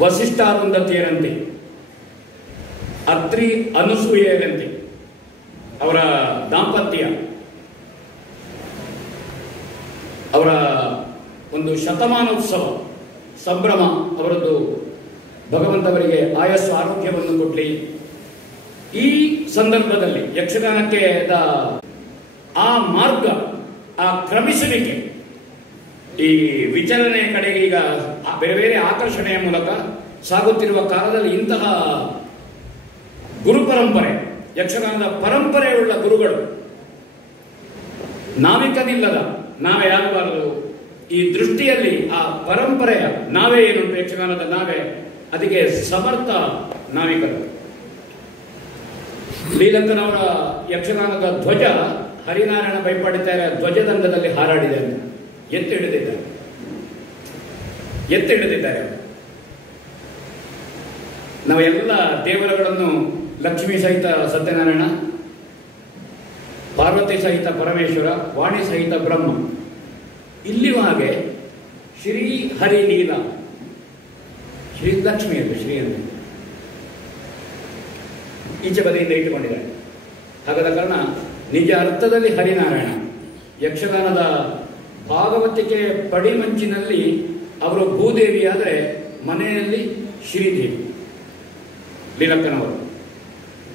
ವಸಿಷ್ಠಾರುಂಧತಿಯರಂತೆ, ಅತ್ರಿ ಅನಸೂಯರಂತೆ ಅವರ ದಾಂಪತ್ಯ, ಅವರ ಒಂದು ಶತಮಾನೋತ್ಸವ ಸಂಭ್ರಮ, ಅವರದ್ದು ಭಗವಂತವರಿಗೆ ಆಯಸ್ಸು ಆರೋಗ್ಯವನ್ನು ಕೊಡಲಿ. ಈ ಸಂದರ್ಭದಲ್ಲಿ ಯಕ್ಷಗಾನಕ್ಕೆ ಆ ಮಾರ್ಗ, ಆ ಕ್ರಮಿಸುವಿಕೆ, ಈ ವಿಚಲನೆಯ ಕಡೆಗೆ ಈಗ ಬೇರೆ ಬೇರೆ ಆಕರ್ಷಣೆಯ ಮೂಲಕ ಸಾಗುತ್ತಿರುವ ಕಾಲದಲ್ಲಿ ಇಂತಹ ಗುರು ಪರಂಪರೆ, ಯಕ್ಷಗಾನದ ಪರಂಪರೆಯುಳ್ಳ ಗುರುಗಳು ನಾವಿಕನಿಲ್ಲದ ನಾವೇ ಆಗಬಾರದು. ಈ ದೃಷ್ಟಿಯಲ್ಲಿ ಆ ಪರಂಪರೆಯ ನಾವೇ ಏನುಂಟು, ಯಕ್ಷಗಾನದ ನಾವೇ, ಅದಕ್ಕೆ ಸಮರ್ಥ ನಾವಿಕರು. ಲೀಲಕ್ಕನವರ ಯಕ್ಷಗಾನದ ಧ್ವಜ ಹರಿನಾರಾಯಣ ಬೈಪಾಡಿತಾರ ಧ್ವಜದಂಡದಲ್ಲಿ ಹಾರಾಡಿದೆ ಅಂತ ಎತ್ತಿ ಹಿಡಿದಿದ್ದಾರೆ. ನಾವೆಲ್ಲ ದೇವರುಗಳನ್ನು ಲಕ್ಷ್ಮೀ ಸಹಿತ ಸತ್ಯನಾರಾಯಣ, ಪಾರ್ವತಿ ಸಹಿತ ಪರಮೇಶ್ವರ, ವಾಣಿ ಸಹಿತ ಬ್ರಹ್ಮ, ಇಲ್ಲಿಯೂ ಹಾಗೆ ಶ್ರೀ ಹರಿ ಲೀಲಾ, ಶ್ರೀ ಲಕ್ಷ್ಮಿ ಅಂತ ಶ್ರೀ ಅಂತ ಈಚೆ ಬದಿಯಿಂದ ಇಟ್ಟುಕೊಂಡಿದ್ದಾರೆ. ಹಾಗಾದ ಕಾರಣ ನಿಜ ಅರ್ಥದಲ್ಲಿ ಹರಿನಾರಾಯಣ. ಯಕ್ಷಗಾನದ ಭಾಗವತಿಕೆ ಪಡಿಮಂಚಿನಲ್ಲಿ ಅವರು ಭೂದೇವಿ ಆದರೆ ಮನೆಯಲ್ಲಿ ಶ್ರೀದೇವಿ ಲೀಲಕ್ಕನವರು.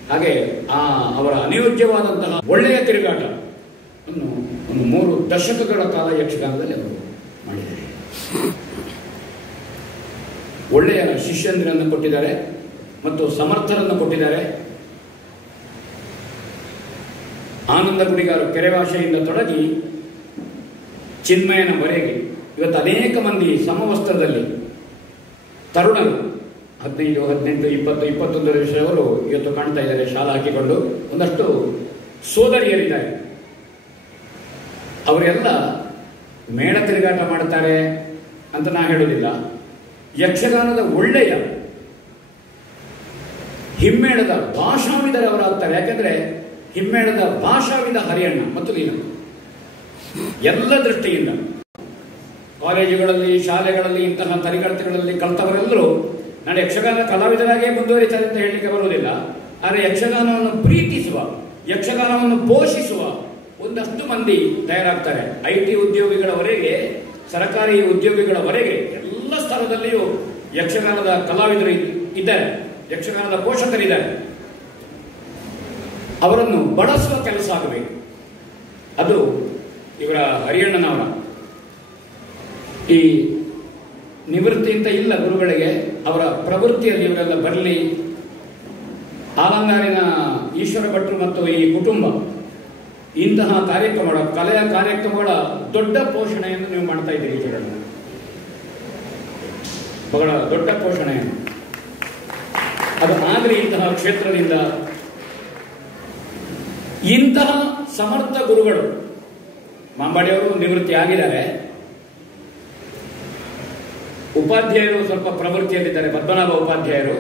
ಹಾಗೆ ಅವರ ಅನಿಯೋಜ್ಯವಾದಂತಹ ಒಳ್ಳೆಯ ತಿರುಗಾಟ ಒಂದು 3 ದಶಕಗಳ ಕಾಲ ಯಕ್ಷಗಾನದಲ್ಲಿ ಅವರು ಮಾಡಿದ್ದಾರೆ. ಒಳ್ಳೆಯ ಶಿಷ್ಯಂದ್ರನ್ನು ಕೊಟ್ಟಿದ್ದಾರೆ ಮತ್ತು ಸಮರ್ಥರನ್ನು ಕೊಟ್ಟಿದ್ದಾರೆ. ಆನಂದ ಗುಡಿಗಾರು ಕೆರೆವಾಶೆಯಿಂದ ತೊಡಗಿ ಚಿನ್ಮಯನವರೆಗೆ ಇವತ್ತು ಅನೇಕ ಮಂದಿ ಸಮವಸ್ತ್ರದಲ್ಲಿ ತರುಣರು 15, 18, 20, 21 ವರ್ಷದವರು ಇವತ್ತು ಕಾಣ್ತಾ ಇದ್ದಾರೆ ಶಾಲಾ ಹಾಕಿಕೊಂಡು. ಒಂದಷ್ಟು ಸೋದರಿಯರಿದ್ದಾರೆ, ಅವರೆಲ್ಲ ಮೇಳ ತಿರುಗಾಟ ಮಾಡ್ತಾರೆ ಅಂತ ನಾ ಹೇಳುವುದಿಲ್ಲ. ಯಕ್ಷಗಾನದ ಒಳ್ಳೆಯ ಹಿಮ್ಮೇಳದ ಭಾಷಾವಿದರವರಾಗ್ತಾರೆ. ಯಾಕೆಂದ್ರೆ ಹಿಮ್ಮೇಳದ ಭಾಷಾವಿದ ಹರಿಯಣ್ಣ ಮತ್ತು ಲೀಲ ಎಲ್ಲ ದೃಷ್ಟಿಯಿಂದ ಕಾಲೇಜುಗಳಲ್ಲಿ, ಶಾಲೆಗಳಲ್ಲಿ, ಇಂತಹ ತರಗತಿಗಳಲ್ಲಿ ಕಲಿತವರೆಲ್ಲರೂ ನಾನು ಯಕ್ಷಗಾನ ಕಲಾವಿದರಾಗೇ ಮುಂದುವರಿತಾರೆ ಅಂತ ಹೇಳಲಿಕ್ಕೆ ಬರುವುದಿಲ್ಲ. ಆದರೆ ಯಕ್ಷಗಾನವನ್ನು ಪ್ರೀತಿಸುವ, ಯಕ್ಷಗಾನವನ್ನು ಪೋಷಿಸುವ ಒಂದಷ್ಟು ಮಂದಿ ತಯಾರಾಗ್ತಾರೆ. IT ಉದ್ಯೋಗಿಗಳವರೆಗೆ, ಸರ್ಕಾರಿ ಉದ್ಯೋಗಿಗಳವರೆಗೆ ಎಲ್ಲ ಸ್ಥಳದಲ್ಲಿಯೂ ಯಕ್ಷಗಾನದ ಕಲಾವಿದರು ಇದ್ದಾರೆ, ಯಕ್ಷಗಾನದ ಪೋಷಕರಿದ್ದಾರೆ. ಅವರನ್ನು ಬಳಸುವ ಕೆಲಸ ಆಗಬೇಕು. ಅದು ಇವರ ಹರಿಯಣ್ಣನವರ ಈ ನಿವೃತ್ತಿ ಅಂತ ಇಲ್ಲ ಗುರುಗಳಿಗೆ, ಅವರ ಪ್ರವೃತ್ತಿಯಲ್ಲಿ ಇವರೆಲ್ಲ ಬರಲಿ. ಆಲಂಗಾರಿನ ಈಶ್ವರ ಭಟ್ರು ಮತ್ತು ಈ ಕುಟುಂಬ ಇಂತಹ ಕಾರ್ಯಕ್ರಮಗಳ, ಕಲೆಯ ಕಾರ್ಯಕ್ರಮಗಳ ದೊಡ್ಡ ಪೋಷಣೆಯನ್ನು ನೀವು ಮಾಡ್ತಾ ಇದ್ದೀರಿ. ಈಚೆಗಳನ್ನು ಬಹಳ ದೊಡ್ಡ ಪೋಷಣೆಯನ್ನು ಅದು ಆಗಲಿ ಇಂತಹ ಕ್ಷೇತ್ರದಿಂದ. ಇಂತಹ ಸಮರ್ಥ ಗುರುಗಳು, ಮಾಂಬಾಡಿಯವರು ನಿವೃತ್ತಿ ಆಗಿದ್ದಾರೆ, ಉಪಾಧ್ಯಾಯರು ಸ್ವಲ್ಪ ಪ್ರವೃತ್ತಿಯಲ್ಲಿದ್ದಾರೆ, ಪದ್ಮನಾಭ ಉಪಾಧ್ಯಾಯರು.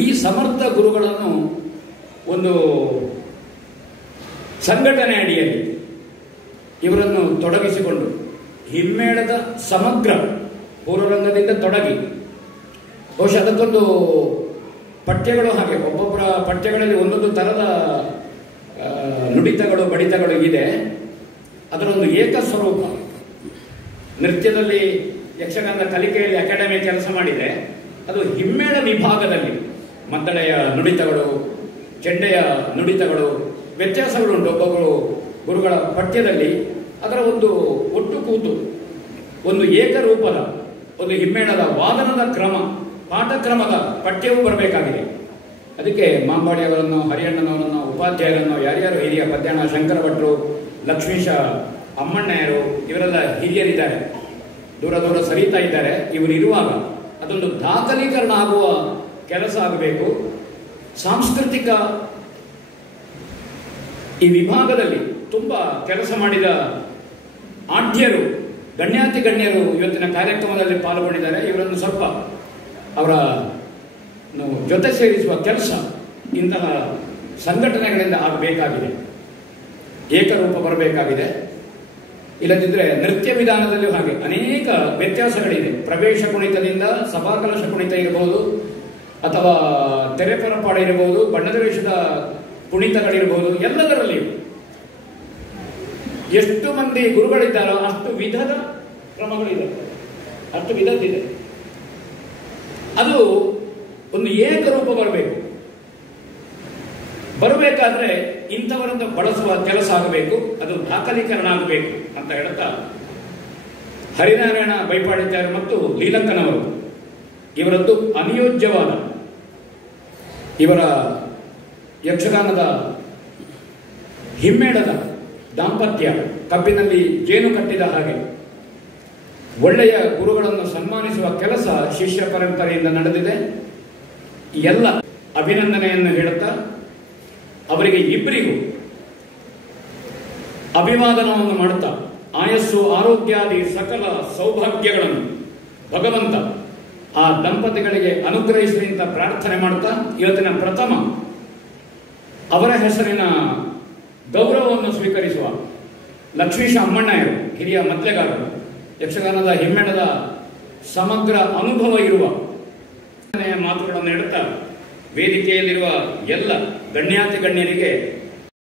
ಈ ಸಮರ್ಥ ಗುರುಗಳನ್ನು ಒಂದು ಸಂಘಟನೆ ಅಡಿಯಲ್ಲಿ ಇವರನ್ನು ತೊಡಗಿಸಿಕೊಂಡು ಹಿಮ್ಮೇಳದ ಸಮಗ್ರ ಪೂರ್ವರಂಗದಿಂದ ತೊಡಗಿ, ಬಹುಶಃ ಅದಕ್ಕೊಂದು ಪಠ್ಯಗಳು ಹಾಗೆ ಒಬ್ಬೊಬ್ಬರ ಪಠ್ಯಗಳಲ್ಲಿ ಒಂದೊಂದು ತರದ ನುಡಿತಗಳು, ಬಡಿತಗಳು ಇದೆ. ಅದರೊಂದು ಏಕ ಸ್ವರೂಪ. ನೃತ್ಯದಲ್ಲಿ, ಯಕ್ಷಗಾನದ ಕಲಿಕೆಯಲ್ಲಿ ಅಕಾಡೆಮಿ ಕೆಲಸ ಮಾಡಿದೆ. ಅದು ಹಿಮ್ಮೇಳ ವಿಭಾಗದಲ್ಲಿ ಮದ್ದಳೆಯ ನುಡಿತಗಳು, ಚೆಂಡೆಯ ನುಡಿತಗಳು, ವ್ಯತ್ಯಾಸಗಳುಂಟು. ಒಬ್ಬೊಬ್ಬರು ಗುರುಗಳ ಪಠ್ಯದಲ್ಲಿ ಅದರ ಒಂದು ಒಟ್ಟು ಕೂತು, ಒಂದು ಏಕರೂಪದ ಒಂದು ಹಿಮ್ಮೇಳದ ವಾದನದ ಕ್ರಮ, ಪಾಠಕ್ರಮದ ಪಠ್ಯವೂ ಬರಬೇಕಾಗಿದೆ. ಅದಕ್ಕೆ ಮಾಂಬಾಡಿಯವರನ್ನು, ಹರಿಯಣ್ಣನವರನ್ನು, ಉಪಾಧ್ಯಾಯರನ್ನು, ಯಾರ್ಯಾರು ಹಿರಿಯ ಪದ್ಯಣ್ಣ ಶಂಕರ ಭಟ್ರು, ಲಕ್ಷ್ಮೀಶ ಅಮ್ಮಣ್ಣಯ್ಯರು, ಇವರೆಲ್ಲ ಹಿರಿಯರಿದ್ದಾರೆ, ದೂರ ದೂರ ಸರಿತಾ ಇದ್ದಾರೆ. ಇವರು ಇರುವಾಗ ಅದೊಂದು ದಾಖಲೀಕರಣ ಆಗುವ ಕೆಲಸ ಆಗಬೇಕು. ಸಾಂಸ್ಕೃತಿಕ ಈ ವಿಭಾಗದಲ್ಲಿ ತುಂಬಾ ಕೆಲಸ ಮಾಡಿದ ಆಢ್ಯರು, ಗಣ್ಯಾತಿ ಗಣ್ಯರು ಇವತ್ತಿನ ಕಾರ್ಯಕ್ರಮದಲ್ಲಿ ಪಾಲ್ಗೊಂಡಿದ್ದಾರೆ. ಇವರನ್ನು ಸ್ವಲ್ಪ ಅವರ ಜೊತೆ ಸೇರಿಸುವ ಕೆಲಸ ಇಂತಹ ಸಂಘಟನೆಗಳಿಂದ ಆಗಬೇಕಾಗಿದೆ. ಏಕರೂಪ ಬರಬೇಕಾಗಿದೆ. ಇಲ್ಲದಿದ್ದರೆ ನೃತ್ಯ ವಿಧಾನದಲ್ಲೂ ಹಾಗೆ ಅನೇಕ ವ್ಯತ್ಯಾಸಗಳಿದೆ. ಪ್ರವೇಶ ಕುಣಿತದಿಂದ ಸಭಾಕಲಶ ಕುಣಿತ ಇರಬಹುದು, ಅಥವಾ ತೆರೆಪರಪಾಡ ಇರಬಹುದು, ಬಣ್ಣದ ವೇಷದ ಕುಣಿತಗಳಿರಬಹುದು, ಎಲ್ಲದರಲ್ಲಿ ಎಷ್ಟು ಮಂದಿ ಗುರುಗಳಿದ್ದಾರೋ ಅಷ್ಟು ವಿಧದ ಕ್ರಮಗಳಿದೆ, ಅಷ್ಟು ವಿಧದಿದೆ. ಅದು ಒಂದು ಏಕರೂಪ ಬರಬೇಕಾದ್ರೆ ಇಂಥವರನ್ನು ಬಳಸುವ ಕೆಲಸ ಆಗಬೇಕು, ಅದು ದಾಖಲೀಕರಣ ಆಗಬೇಕು ಅಂತ ಹೇಳ್ತಾ ಹರಿನಾರಾಯಣ ಬೈಪಾಡಿತ್ಯಾರು ಮತ್ತು ಲೀಲಕ್ಕನವರು ಇವರದ್ದು ಅನಿಯೋಜ್ಯವಾದ ಇವರ ಯಕ್ಷಗಾನದ ಹಿಮ್ಮೇಳದ ದಾಂಪತ್ಯ ಕಬ್ಬಿನಲ್ಲಿ ಜೇನು ಕಟ್ಟಿದ ಹಾಗೆ ಒಳ್ಳೆಯ ಗುರುಗಳನ್ನು ಸನ್ಮಾನಿಸುವ ಕೆಲಸ ಶಿಷ್ಯ ಪರಂಪರೆಯಿಂದ ನಡೆದಿದೆ. ಎಲ್ಲ ಅಭಿನಂದನೆಯನ್ನು ಹೇಳುತ್ತಾ ಅವರಿಗೆ ಇಬ್ಬರಿಗೂ ಅಭಿವಾದನವನ್ನು ಮಾಡುತ್ತಾ ಆಯಸ್ಸು ಆರೋಗ್ಯಾದಿ ಸಕಲ ಸೌಭಾಗ್ಯಗಳನ್ನು ಭಗವಂತ ಆ ದಂಪತಿಗಳಿಗೆ ಅನುಗ್ರಹಿಸಲಿ ಅಂತ ಪ್ರಾರ್ಥನೆ ಮಾಡುತ್ತಾ ಇವತ್ತಿನ ಪ್ರಥಮ ಅವರ ಹೆಸರಿನ ಗೌರವವನ್ನು ಸ್ವೀಕರಿಸುವ ಲಕ್ಷ್ಮೀಶ ಅಮ್ಮಣ್ಣಯ್ಯರು, ಹಿರಿಯ ಮದ್ಲೆಗಾರರು, ಯಕ್ಷಗಾನದ ಹಿಮ್ಮೇಳದ ಸಮಗ್ರ ಅನುಭವ ಇರುವ ಮಾತುಗಳನ್ನು ಹೇಳುತ್ತಾ ವೇದಿಕೆಯಲ್ಲಿರುವ ಎಲ್ಲ ಗಣ್ಯಾತಿ ಗಣ್ಯರಿಗೆ